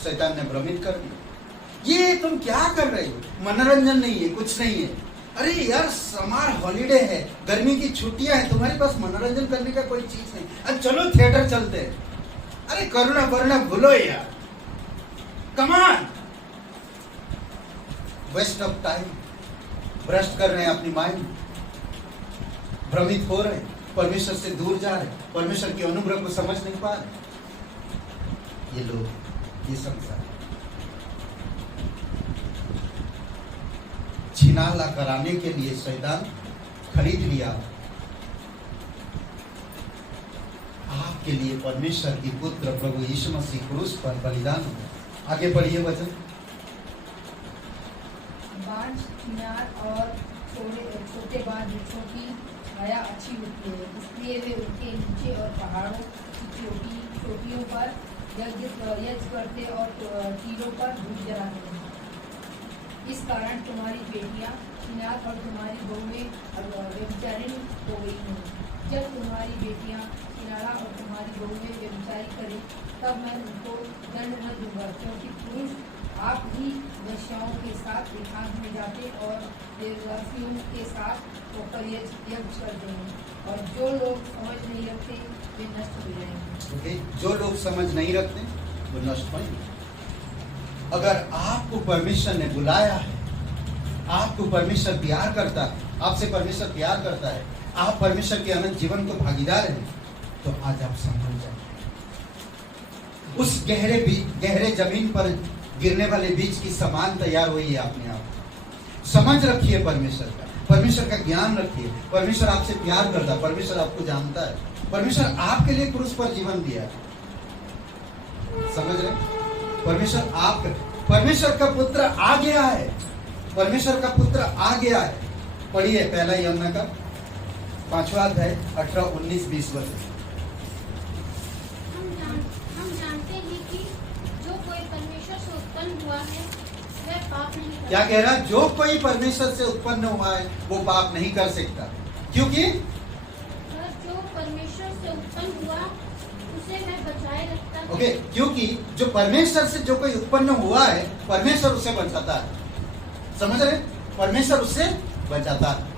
शैतान ने भ्रमित कर दिया। ये तुम क्या कर रहे हो? मनोरंजन नहीं है, कुछ नहीं है। अरे यार, समर हॉलीडे है, गर्मी की छुट्टियां हैं, तुम्हारे पास मनोरंजन करने का कोई चीज नहीं। अब चलो थिएटर चलते हैं। अरे करुणा वरुणा भूलो यार, कमान। वेस्ट ऑफ टाइम, भ्रष्ट कर रहे हैं अपनी माइंड, भ्रमित हो रहे हैं, परमेश्वर से दूर जा रहे हैं, परमेश्वर के अनुग्रह को समझ नहीं पा रहे। ये लोग, ये संसार छिनाला कराने के लिए शैतान खरीद लिया आपके लिए। परमेश्वर की पुत्र प्रभु यीशु मसीह क्रूस पर बलिदान हुआ। आगे पढ़िए वचन। बांझ, किनार और छोटे बांझ वृक्षों की छाया अच्छी होती है, इसलिए वे उनके नीचे और पहाड़ों की चोटियों पर यज्ञ करते और टीलों पर धूप जलाते हैं। इस कारण तुम्हारी बेटियां छिनार और तुम्हारी बहुएं व्यभिचारिणी हो गई हैं। जब तुम्हारी बेटियां किनारा और तुम्हारी बहुएं व्यभिचारी करें, तब मैं उनको दंड न दूंगा, क्योंकि पुरुष आप ही वेश्याओं के साथ एकांत में जाते और देवदासियों के साथ होकर यज्ञ करते हैं, और जो लोग समझ नहीं रखते वे नष्ट हो जाएंगे। ओके, जो लोग समझ नहीं रखते वो नष्ट होंगे। अगर आपको परमेश्वर ने बुलाया है, आपको परमेश्वर प्यार करता है, आपसे परमेश्वर प्यार करता है, आप परमेश्वर के अनंत जीवन को भागीदार हैं, तो आज आप संभल जाए। उस गहरे जमीन पर गिरने वाले बीज की समान तैयार हुई है अपने आप। समझ रखिए परमेश्वर का, परमेश्वर का ज्ञान रखिए। परमेश्वर आपसे प्यार करता है, परमेश्वर आपको जानता है, परमेश्वर आपके लिए क्रूस पर जीवन दिया है। समझ रहे? परमेश्वर का पुत्र आ गया है, परमेश्वर का पुत्र आ गया है। पढ़िए पहला यूहन्ना का 5वां अध्याय 18, 19, 20 वचन। हम जानते हैं कि जो कोई परमेश्वर से उत्पन्न हुआ है वह पाप नहीं करता। क्या कह रहा? जो कोई परमेश्वर से उत्पन्न हुआ है वो पाप नहीं कर सकता, क्योंकि जो परमेश्वर से उत्पन्न हुआ उसे मैं बचाए रखता हूं। ओके, क्योंकि जो परमेश्वर से जो कोई उत्पन्न हुआ है परमेश्वर उसे बचाता है। समझ रहे? परमेश्वर उससे बचाता है।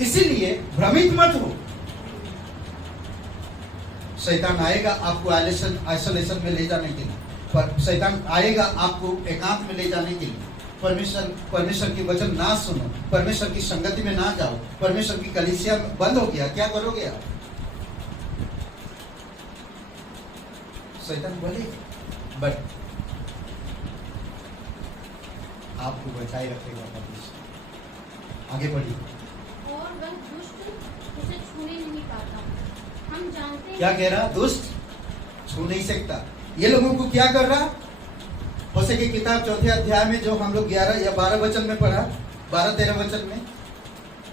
इसीलिए भ्रमित मत हो। शैतान आएगा आपको आइसोलेशन में ले जाने के लिए, पर शैतान आएगा आपको एकांत में ले जाने के लिए। परमेश्वर की वचन ना सुनो, परमेश्वर की संगति में ना जाओ, परमेश्वर की कलीसिया बंद हो गया, क्या करोगे आप? शैतान बोले, बट आपको बचाए रखेगा परमेश्वर। आगे बढ़िए। और वह दुष्ट उसे छूने नहीं पाता। हम जानते हैं क्या कह रहा? दुष्ट छू नहीं सकता। ये लोगों को क्या कर रहा? होशे की किताब 4 अध्याय में जो हम लोग 11 या 12 वचन में पढ़ा, 12-13 वचन में,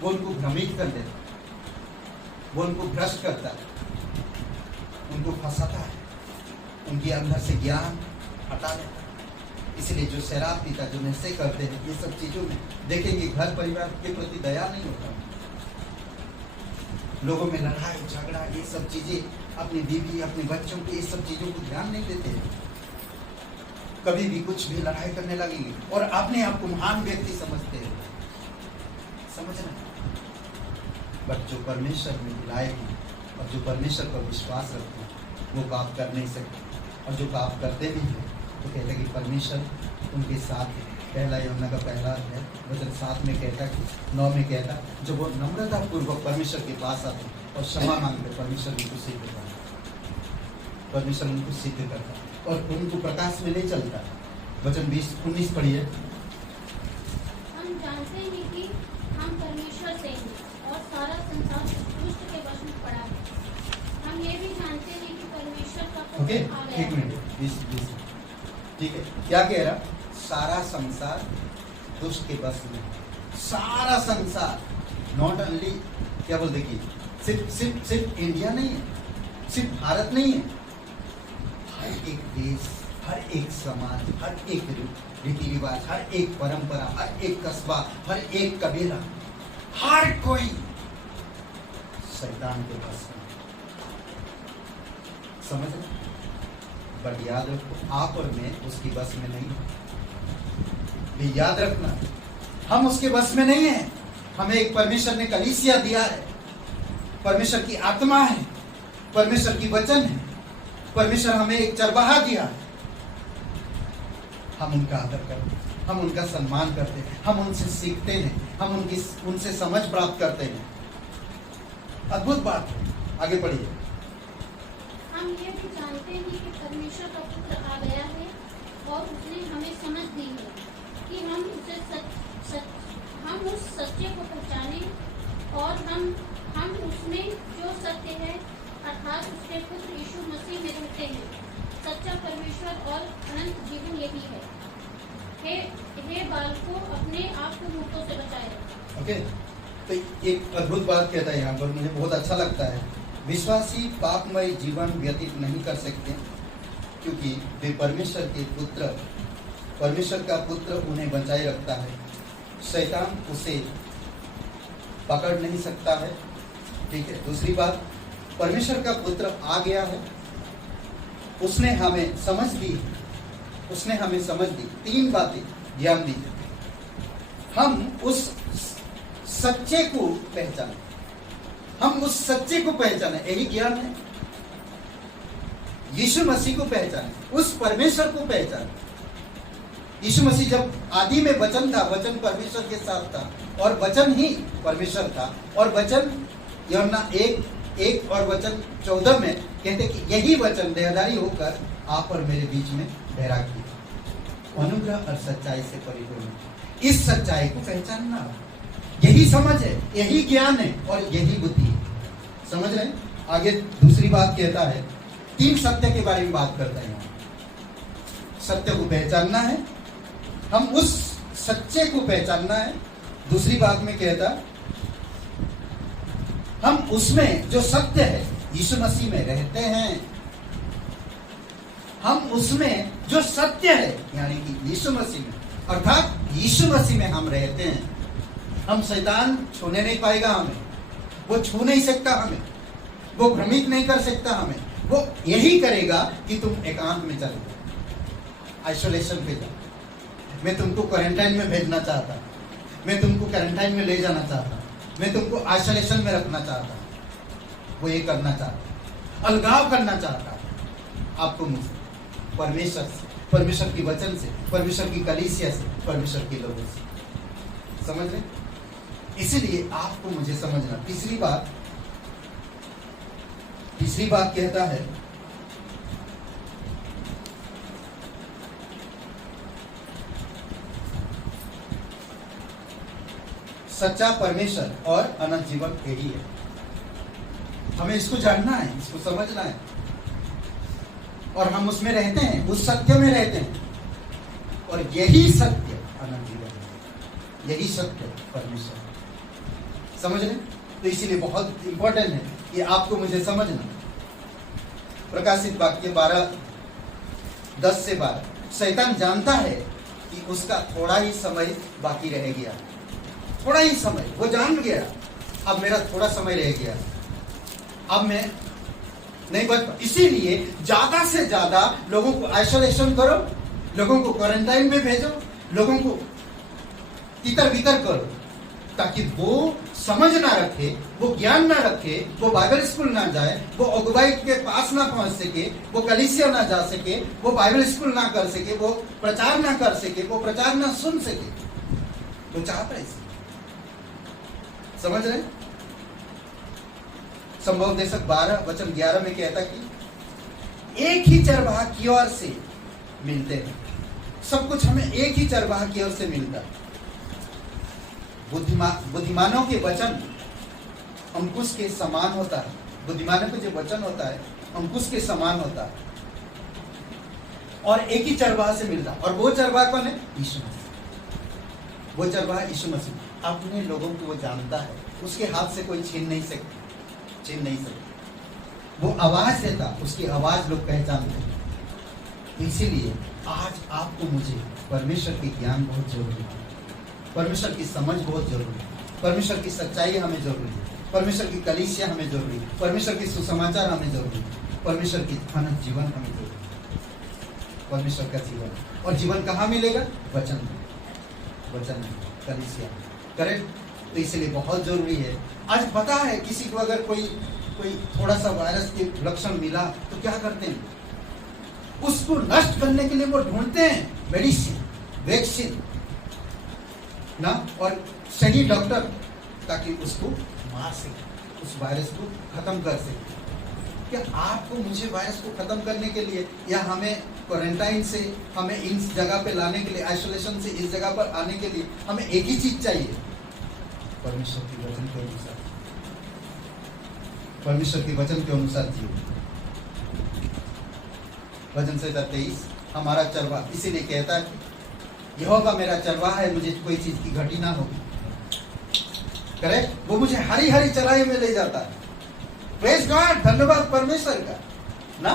वो उनको भ्रमित कर देता, वो उनको भ्रष्ट करता है, उनको फंसाता है, उनके अंदर से ज्ञान हटा देता है। इसलिए जो शराब पीता, जो नशे करते हैं, ये सब चीजों में देखेंगे घर परिवार के प्रति दया नहीं होता, लोगों में लड़ाई झगड़ा, ये सब चीजें, अपनी बीवी अपने बच्चों की, ये सब चीजों को ध्यान नहीं देते हैं। कभी भी कुछ भी लड़ाई करने लगेंगे और अपने आप को महान व्यक्ति समझते हैं। समझना? बट जो परमेश्वर में बुलाएगी और जो परमेश्वर पर विश्वास रखते हैं वो पाप कर नहीं सकते, और जो पाप करते भी हैं तो कहते हैं कि परमेश्वर उनके साथ है। पहला यूहन्ना का 1 है वचन 7 में कहता कि 9 में कहता, जो वो नम्रता पूर्वक परमेश्वर के पास आते और क्षमा मांगते, परमेश्वर उनको सिद्ध करता, परमेश्वर उनको सिद्ध करता और उनको प्रकाश में नहीं चलता। वचन 20-19 पढ़िए। हम जानते हैं कि हम परमेश्वर से हैं और सारा संसार दुष्ट के वश में पड़ा है। हम ये भी जानते हैं कि परमेश्वर का ओके, पुत्र आ गया 1 है। मिनट 20 ठीक है। क्या कह रहा? सारा संसार दुष्ट के बस में। सारा संसार, नॉट ओनली, क्या बोलते कि सिर्फ इंडिया नहीं है, सिर्फ भारत नहीं है, हर एक देश, हर एक समाज, हर एक रीति रिवाज, हर एक परंपरा, हर एक कस्बा, हर एक कबीला, हर कोई शैतान के बस में। समझ रहे? बट याद रखो, आप और मैं उसकी बस में नहीं। भी याद रखना, हम उसके बस में नहीं है। हमें एक परमेश्वर ने कलीसिया दिया है, परमेश्वर की आत्मा है, परमेश्वर की वचन है, परमेश्वर हमें एक चरवाहा दिया। हम उनका आदर करते हैं, हम उनका सम्मान करते हैं, हम उनसे सीखते हैं, हम उनसे समझ प्राप्त करते हैं। अद्भुत बात है। आगे पढ़िए। हम ये भी जानते हैं कि परमेश्वर का पुत्र आ गया है और उसने हमें समझ दी है कि हम उस सत्य को पहचाने और हम उसमें जो सत्य है अर्थात उसके पुत्र यीशु मसीह में रहते हैं। सच्चा परमेश्वर और अनंत जीवन यही है। हे बालकों, अपने आप को मूर्खों से बचाए रखें। ओके, तो एक अद्भुत बात कहता है यहाँ पर, मुझे बहुत अच्छा लगता है। विश्वासी पापमय जीवन व्यतीत नहीं कर सकते क्योंकि वे परमेश्वर के पुत्र, परमेश्वर का पुत्र उन्हें बचाए रखता है। शैतान उसे पकड़ नहीं सकता है। ठीक है। दूसरी बात, परमेश्वर का पुत्र आ गया है, उसने हमें समझ दी, उसने हमें समझ दी, 3 बातें ज्ञान दी। हम उस सच्चे को पहचाने, हम उस सच्चे को पहचाने, यही ज्ञान है। यीशु मसीह को पहचाने, उस परमेश्वर को पहचाने। यीशु मसीह जब आदि में वचन था, वचन परमेश्वर के साथ था और वचन ही परमेश्वर था, और वचन यूहन्ना 1 और वचन 14 में कहते कि यही वचन देहधारी होकर आप और मेरे बीच में ठहरा किया, अनुग्रह और सच्चाई से परिपूर्ण। इस सच्चाई को पहचानना, यही समझ है, यही ज्ञान है और यही बुद्धि है। समझ रहे हैं? आगे दूसरी बात कहता है, 3 सत्य के बारे में बात करता है। सत्य को पहचानना है, हम उस सच्चे को पहचानना है। दूसरी बात में कहता, हम उसमें जो सत्य है यीशु मसीह में रहते हैं। हम उसमें जो सत्य है यानी कि यीशु मसीह में, अर्थात यीशु मसीह में हम रहते हैं। हम शैतान छूने नहीं पाएगा हमें, वो छू नहीं सकता हमें, वो भ्रमित नहीं कर सकता हमें। वो यही करेगा कि तुम एकांत में चले जाओ, आइसोलेशन पे जाओ। मैं तुमको क्वारंटाइन में भेजना चाहता, मैं तुमको क्वारंटाइन में ले जाना चाहता, मैं तुमको आइसोलेशन में रखना चाहता। वो ये करना चाहता, अलगाव करना चाहता आपको मुझसे, परमेश्वर से, परमेश्वर की वचन से, परमेश्वर की कलीसिया से, परमेश्वर के लोगों से। समझ रहे? इसीलिए आपको मुझे समझना। तीसरी बात कहता है, सच्चा परमेश्वर और अनंत जीवन यही है। हमें इसको जानना है, इसको समझना है, और हम उसमें रहते हैं, उस सत्य में रहते हैं, और यही सत्य अनंत जीवन है, यही सत्य परमेश्वर। समझ रहे? तो इसीलिए बहुत इंपॉर्टेंट है कि आपको मुझे समझना। प्रकाशित वाक्य 10-12, शैतान जानता है कि उसका थोड़ा ही समय बाकी रह गया, थोड़ा ही समय, वो जान गया अब मेरा थोड़ा समय रह गया, अब मैं नहीं बच। इसीलिए ज्यादा से ज्यादा लोगों को आइसोलेशन करो, लोगों को क्वारंटाइन में भेजो, लोगों को तितर बितर करो, ताकि वो समझ ना रखे, वो ज्ञान ना रखे, वो बाइबल स्कूल ना जाए, वो अगुवाई के पास ना पहुंच सके, वो कलीसिया ना जा सके, वो बाइबल स्कूल ना कर सके, वो प्रचार ना कर सके, वो प्रचार ना सुन सके। वो चाहता है इसे। समझ रहे? संभव देशक 12:11 में कहता कि एक ही चरवाहा की ओर से मिलते हैं, सब कुछ हमें एक ही चरवाहा की ओर से मिलता है। बुद्धिमानों के वचन अंकुश के समान होता है, बुद्धिमानों का जो वचन होता है अंकुश के समान होता है, और एक ही चरवाहा से मिलता है। और वो चरवाहा कौन है? यीशु मसीह। वो चरवाहा यीशु मसीह अपने लोगों को वो जानता है, उसके हाथ से कोई छीन नहीं सकता। वो आवाज देता, उसकी आवाज लोग पहचानते हैं। इसीलिए आज आपको मुझे परमेश्वर की ज्ञान बहुत जरूरी है, परमेश्वर की समझ बहुत जरूरी है, परमेश्वर की सच्चाई हमें जरूरी है, परमेश्वर की कलीसिया हमें जरूरी है, परमेश्वर की सुसमाचार हमें जरूरी है, परमेश्वर की अनंत जीवन हमें जरूरी है। परमेश्वर का जीवन, और जीवन कहाँ मिलेगा? वचन में, कलीसिया। करेक्ट? तो इसलिए बहुत जरूरी है। आज पता है किसी को अगर कोई थोड़ा सा वायरस के लक्षण मिला तो क्या करते हैं? उसको नष्ट करने के लिए वो ढूंढते हैं मेडिसिन, वैक्सीन ना, और सही डॉक्टर, ताकि उसको मार सके, उस वायरस को खत्म कर सके। क्या आपको मुझे वायरस को खत्म करने के लिए, या हमें क्वारंटाइन से, हमें इस जगह पे लाने के लिए, आइसोलेशन से इस जगह पर आने के लिए हमें एक ही चीज चाहिए? परमेश्वर के वचन के अनुसार, परमेश्वर के वचन के अनुसार जियो। वचन से 23 हमारा चरवाहा, इसीलिए कहता है यहोवा मेरा चरवाहा है, मुझे कोई चीज की घटी ना होगी। करेक्ट? वो मुझे हरी हरी चराई में ले जाता है। प्रेज गॉड, धन्यवाद परमेश्वर का ना,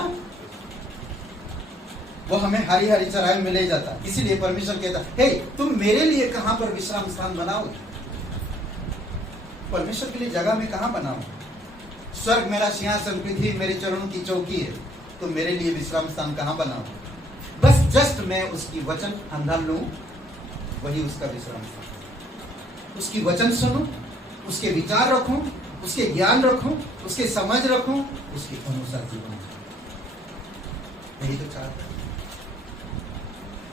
वो हमें हरी हरी चराई में ले जाता है। इसीलिए परमेश्वर कहता है, हे तुम मेरे लिए कहां पर विश्राम स्थान बनाओगे? परमेश्वर के लिए जगह में कहां बनाओ? स्वर्ग मेरा सिंहासन, पृथ्वी मेरे चरणों की चौकी है, तो मेरे लिए विश्राम स्थान कहाँ बनाऊं? बस जस्ट मैं उसकी वचन अंदर लूं, वही उसका विश्राम स्थान। उसकी वचन सुनूं, उसके विचार रखूं, उसके ज्ञान रखूं, उसके समझ रखूं, उसके अनुसार जीवन जीऊं। यही तो चाहता है।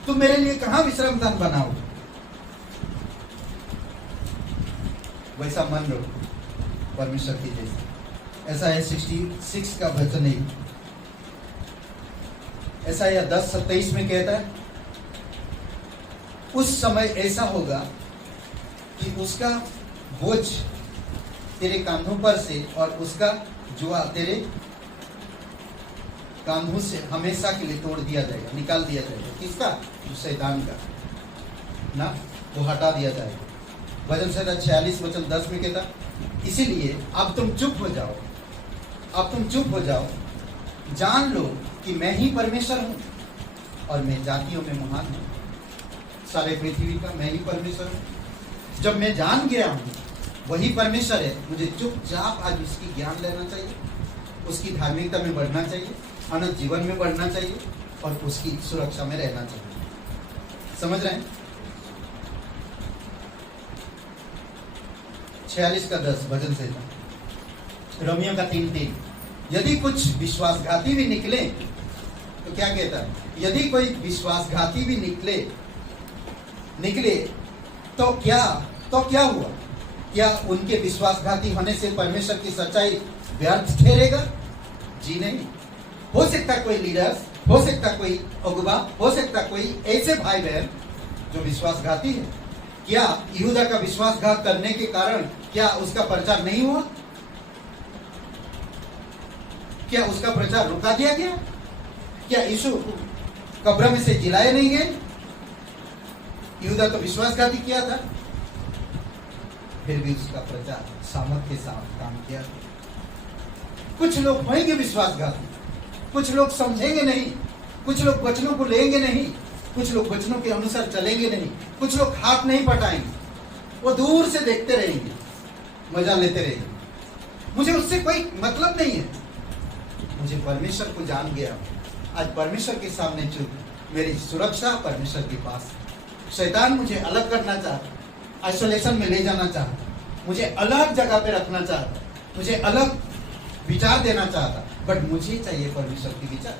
तो मेरे लिए कहां विश्राम स्थान बनाओ? वैसा मन रखो परमेश्वर की जैसा। ऐसा है 66 का वचन है, ऐसा या 10:27 में कहता है, उस समय ऐसा होगा कि उसका बोझ तेरे कांधों पर से और उसका जुआ तेरे कांधों से हमेशा के लिए तोड़ दिया जाएगा, निकाल दिया जाएगा। किसका? जो शैतान का ना, वो हटा दिया जाएगा। वचन संहिता 46 वचन 10 में कहता, इसीलिए अब तुम चुप हो जाओ, अब तुम चुप हो जाओ, जान लो कि मैं ही परमेश्वर हूं और मैं जातियों में महान हूं। सारे पृथ्वी का मैं ही परमेश्वर हूं। जब मैं जान गया हूं वही परमेश्वर है, मुझे चुपचाप आज उसकी ज्ञान लेना चाहिए, उसकी धार्मिकता में बढ़ना चाहिए, अनंत जीवन में बढ़ना चाहिए और उसकी सुरक्षा में रहना चाहिए। समझ रहे हैं? 46 का 10 भजन से रोमियो का 3:3, यदि कुछ विश्वासघाती भी निकले, तो क्या कहता है? यदि कोई विश्वासघाती भी निकले तो क्या हुआ? क्या उनके विश्वासघाती होने से परमेश्वर की सच्चाई व्यर्थ ठहरेगा? जी नहीं। हो सकता कोई लीडर, हो सकता कोई अगुवा, हो सकता कोई ऐसे भाई बहन जो विश्वासघाती है। क्या यहूदा का विश्वासघात करने के कारण क्या उसका प्रचार नहीं हुआ? क्या उसका प्रचार रुका दिया गया? क्या यीशु कब्र में से जिलाए नहीं गए? यहूदा तो विश्वासघाती किया था, फिर भी उसका प्रचार सामर्थ के साथ काम किया। कुछ लोग होंगे विश्वासघाती, कुछ लोग समझेंगे नहीं, कुछ लोग वचनों को लेंगे नहीं, कुछ लोग वचनों के अनुसार चलेंगे नहीं, कुछ लोग हाथ नहीं पटाएंगे, वो दूर से देखते रहेंगे, मजा लेते रहेंगे। मुझे उससे कोई मतलब नहीं है, मुझे परमेश्वर को जान गया। आज परमेश्वर के सामने चुप, मेरी सुरक्षा परमेश्वर के पास। शैतान मुझे अलग करना चाहता, आइसोलेशन में ले जाना चाहता, मुझे अलग जगह पे रखना चाहता, मुझे अलग विचार देना चाहता, बट मुझे चाहिए परमेश्वर की विचार।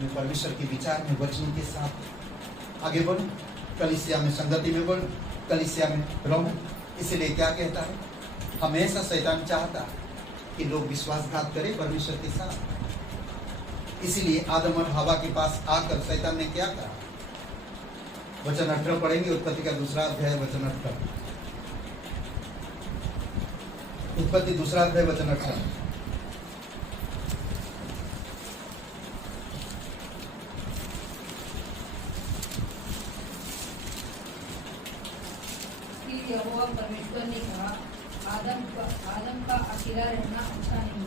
मैं परमेश्वर के विचार में वचन के साथ आगे बढ़ूं, कलीसिया में संगति में बढ़ूं, कलीसिया में रहूं। इसलिए क्या कहता है? हमेशा शैतान चाहता कि लोग विश्वासघात करें परमेश्वर के साथ। इसीलिए आदम और हवा के पास आकर शैतान ने क्या कहा? वचन 18 पढ़ेंगे, उत्पत्ति का 2 अध्याय वचन 18। उत्पत्ति 2 अध्याय वचन 18। यहोवा परमेश्वर ने कहा, आदम का अकेला रहना अच्छा नहीं,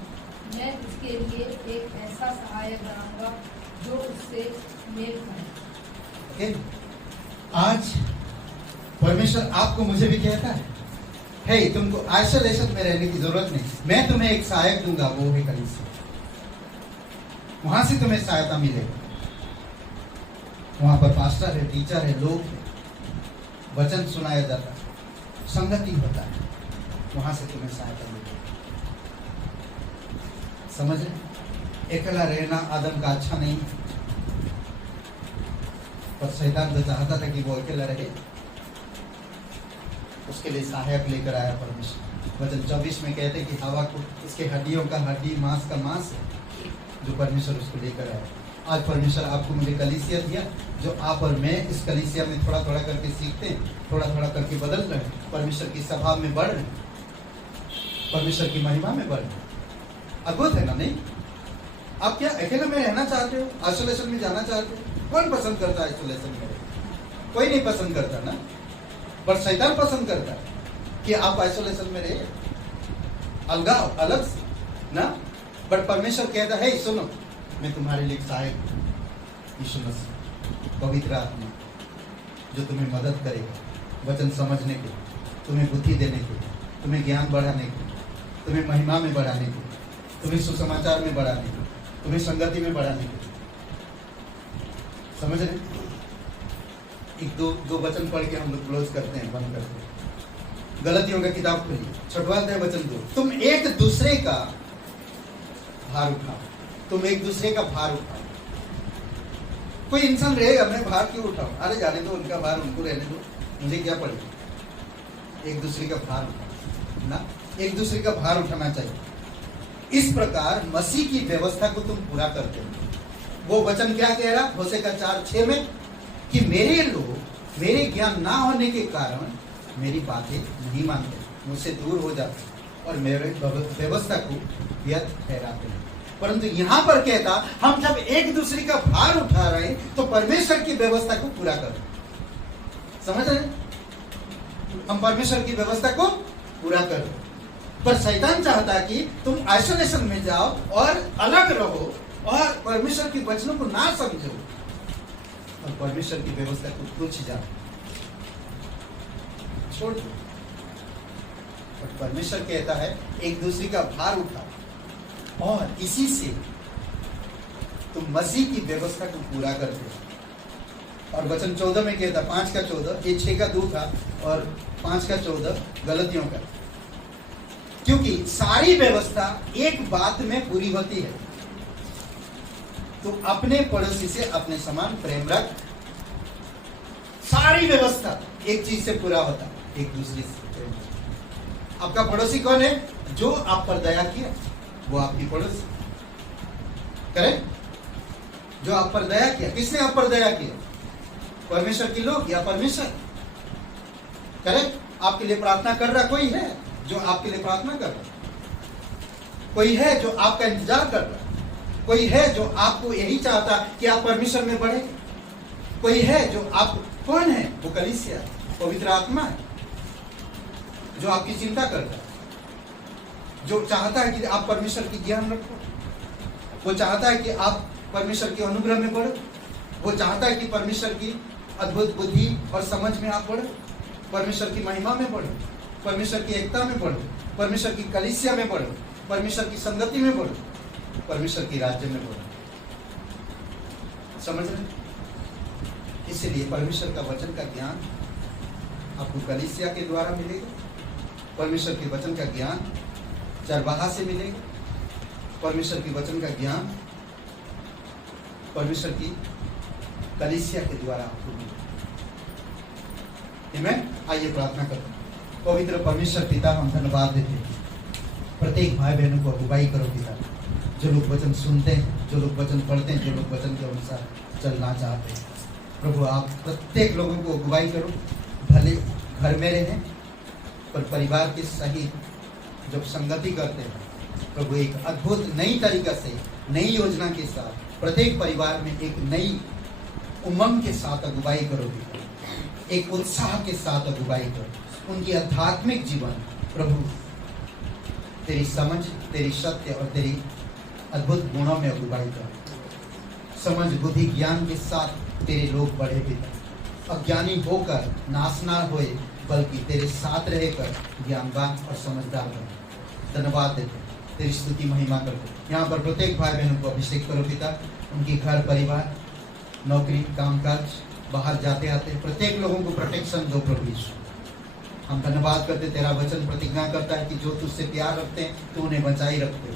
मैं उसके लिए एक ऐसा सहायक बनाऊंगा जो उससे मेल खाए। आज परमेश्वर आपको मुझे भी कहता है, हे तुमको आइसोलेशन में रहने की जरूरत नहीं, मैं तुम्हें एक सहायक दूंगा, वो है कलीसिया। वहां से तुम्हें सहायता मिलेगी। वहां पर पास्टर है, टीचर है, लोग है, वचन सुनाया जाता है, संगति होता है, वहां से तुम्हें सहायता मिलेगी। समझ रहे? अकेला रहना आदम का अच्छा नहीं, पर शैतान तो चाहता था कि वो अकेला रहे, उसके लिए सहायक लेकर आया परमेश्वर। वचन 24 में कहते कि हवा को इसके हड्डियों का हड्डी, मांस का मांस है, जो परमेश्वर उसको लेकर आया। आज परमेश्वर आपको मुझे कलीसिया दिया, जो आप और मैं इस कलीसिया में थोड़ा थोड़ा करके सीखते हैं, थोड़ा थोड़ा करके बदल रहे हैं, परमेश्वर की सभा में बढ़ रहे हैं, परमेश्वर की महिमा में बढ़ रहे हैं। अद्भुत है ना? नहीं? आप क्या अकेले में रहना चाहते हो? आइसोलेशन में जाना चाहते हो? कौन पसंद करता है आइसोलेशन में? कोई नहीं पसंद करता ना, पर शैतान पसंद करता है कि आप आइसोलेशन में रहे, अलगाव, अलग से ना। बट परमेश्वर कहता है, सुनो, मैं तुम्हारे लिए सहायक हूं, यीशु मसीह, पवित्र आत्मा, जो तुम्हें मदद करेगा वचन समझने के, तुम्हें बुद्धि देने के, तुम्हें ज्ञान बढ़ाने के, तुम्हें महिमा में बढ़ाने के लिए, तुम्हें सुसमाचार में बढ़ाने के लिए, तुम्हें संगति में बढ़ाने के लिए। समझ रहे? एक दो वचन पढ़ के हम लोग क्लोज करते हैं, बंद करते हैं। गलतियों का किताब खोलिए, 6वां अध्याय वचन 2। तुम एक दूसरे का भार उठाओ, तुम एक दूसरे का भार उठाओ। कोई इंसान रहेगा मैं भार क्यों उठाऊं, अरे जाने दो, उनका भार उनको रहने दो, मुझे क्या पड़ेगा। एक दूसरे का भार उठाओ ना, एक दूसरे का भार उठाना चाहिए। इस प्रकार मसीह की व्यवस्था को तुम पूरा करते हो। वो वचन क्या कह रहा होशे का 4:6 में कि मेरे लोग मेरे ज्ञान ना होने के कारण मेरी बातें नहीं मानते, मुझसे दूर हो जाते और मेरे व्यवस्था को व्यर्थ ठहराते हैं। परंतु यहाँ पर कहता हम जब एक दूसरे का भार उठा रहे हैं तो परमेश्वर की व्यवस्था को पूरा करें। समझ रहे? हम परमेश्वर की व्यवस्था को पूरा करें। पर शैतान चाहता है कि तुम आइसोलेशन में जाओ और अलग रहो और परमेश्वर की वचनों को ना समझो और परमेश्वर की व्यवस्था को कुछ जाओ, छोड़ दो। और परमेश्वर कहता है एक दूसरे का भार उठाओ और इसी से तुम मसीह की व्यवस्था को पूरा करते हो। और वचन 14 में कहता, 5 का 14, ये 6 का 2 था और 5 का 14 गलतियों का। क्योंकि सारी व्यवस्था एक बात में पूरी होती है, तो अपने पड़ोसी से अपने समान प्रेम रख। सारी व्यवस्था एक चीज से पूरा होता है, एक दूसरे से प्रेम रख। आपका पड़ोसी कौन है? जो आप पर दया किया, वो आपकी पड़ोसी। करेक्ट? जो आप पर दया किया, किसने आप पर दया किया? परमेश्वर के लोग या परमेश्वर? करेक्ट? आपके लिए प्रार्थना कर रहा कोई है जो आपके लिए प्रार्थना कर रहा, कोई है जो आपका इंतजार कर रहा, कोई है जो आपको यही चाहता कि आप परमेश्वर में बढ़े, कोई है जो आप, कौन है वो? कलीसिया, पवित्र आत्मा है जो आपकी चिंता करता है, जो चाहता है कि आप परमेश्वर की ज्ञान रखो, वो चाहता है कि आप परमेश्वर के अनुग्रह में बढ़ो, वो चाहता है कि परमेश्वर की अद्भुत बुद्धि और समझ में आप बढ़ो, परमेश्वर की महिमा में बढ़ो, परमेश्वर की एकता में बढ़ो, परमेश्वर की कलीसिया में बढ़ो, परमेश्वर की संगति में बढ़ो, परमेश्वर की राज्य में बढ़ो। समझ रहे? इसलिए परमेश्वर का वचन का ज्ञान आपको कलीसिया के द्वारा मिलेगा, परमेश्वर के वचन का ज्ञान चरवाहा से मिलेगा, परमेश्वर के वचन का ज्ञान परमेश्वर की कलीसिया के द्वारा आपको मिलेगा। आमीन। आइए प्रार्थना करते हैं। पवित्र परमेश्वर पिता, हम धन्यवाद देते हैं, प्रत्येक भाई बहनों को अगुवाई करो पिता, जो लोग वचन सुनते हैं, जो लोग वचन पढ़ते हैं, जो लोग वचन के अनुसार चलना चाहते हैं। प्रभु आप प्रत्येक लोगों को अगुवाई करो, भले घर में रहें पर परिवार के सहित जब संगति करते हैं प्रभु एक अद्भुत नई तरीका से, नई योजना के साथ प्रत्येक परिवार में एक नई उमंग के साथ अगुवाई करो, एक उत्साह के साथ अगुवाई करो। उनकी आध्यात्मिक जीवन प्रभु तेरी समझ, तेरी सत्य और तेरी अद्भुत गुणों में अगुवाई करो। समझ, बुद्धि, ज्ञान के साथ तेरे लोग बढ़े पिता, अज्ञानी होकर नाश ना होए बल्कि तेरे साथ रहकर ज्ञानवान और समझदार बने। धन्यवाद देते, तेरी स्तुति महिमा करते। यहाँ पर प्रत्येक भाई बहनों को अभिषेक करो पिता, उनके घर परिवार, नौकरी, कामकाज, बाहर जाते आते प्रत्येक लोगों को प्रोटेक्शन दो प्रभु यीशु। हम धन्यवाद करते, तेरा वचन प्रतिज्ञा करता है कि जो तुझसे प्यार रखते हैं तो उन्हें बचाई रखते हो।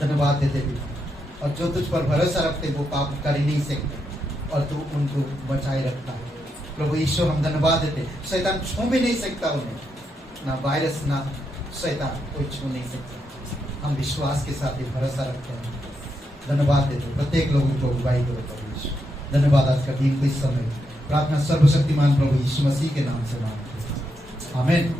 धन्यवाद देते पिता, और जो तुझ पर भरोसा रखते वो पाप कर ही नहीं सकते और तू उनको बचाए रखता है प्रभु यीशु। हम धन्यवाद देते, शैतान छू भी नहीं सकता उन्हें, ना वायरस ना शैतान कोई छू नहीं सकता। हम विश्वास के साथ ही भरोसा रखते हैं। धन्यवाद देते, प्रत्येक लोगों को अगुवाई करो प्रभु यीशु। धन्यवाद आज का दिन को इस समय प्रार्थना सर्वशक्तिमान प्रभु यीशु मसीह के नाम से मांगते हैं, आमीन।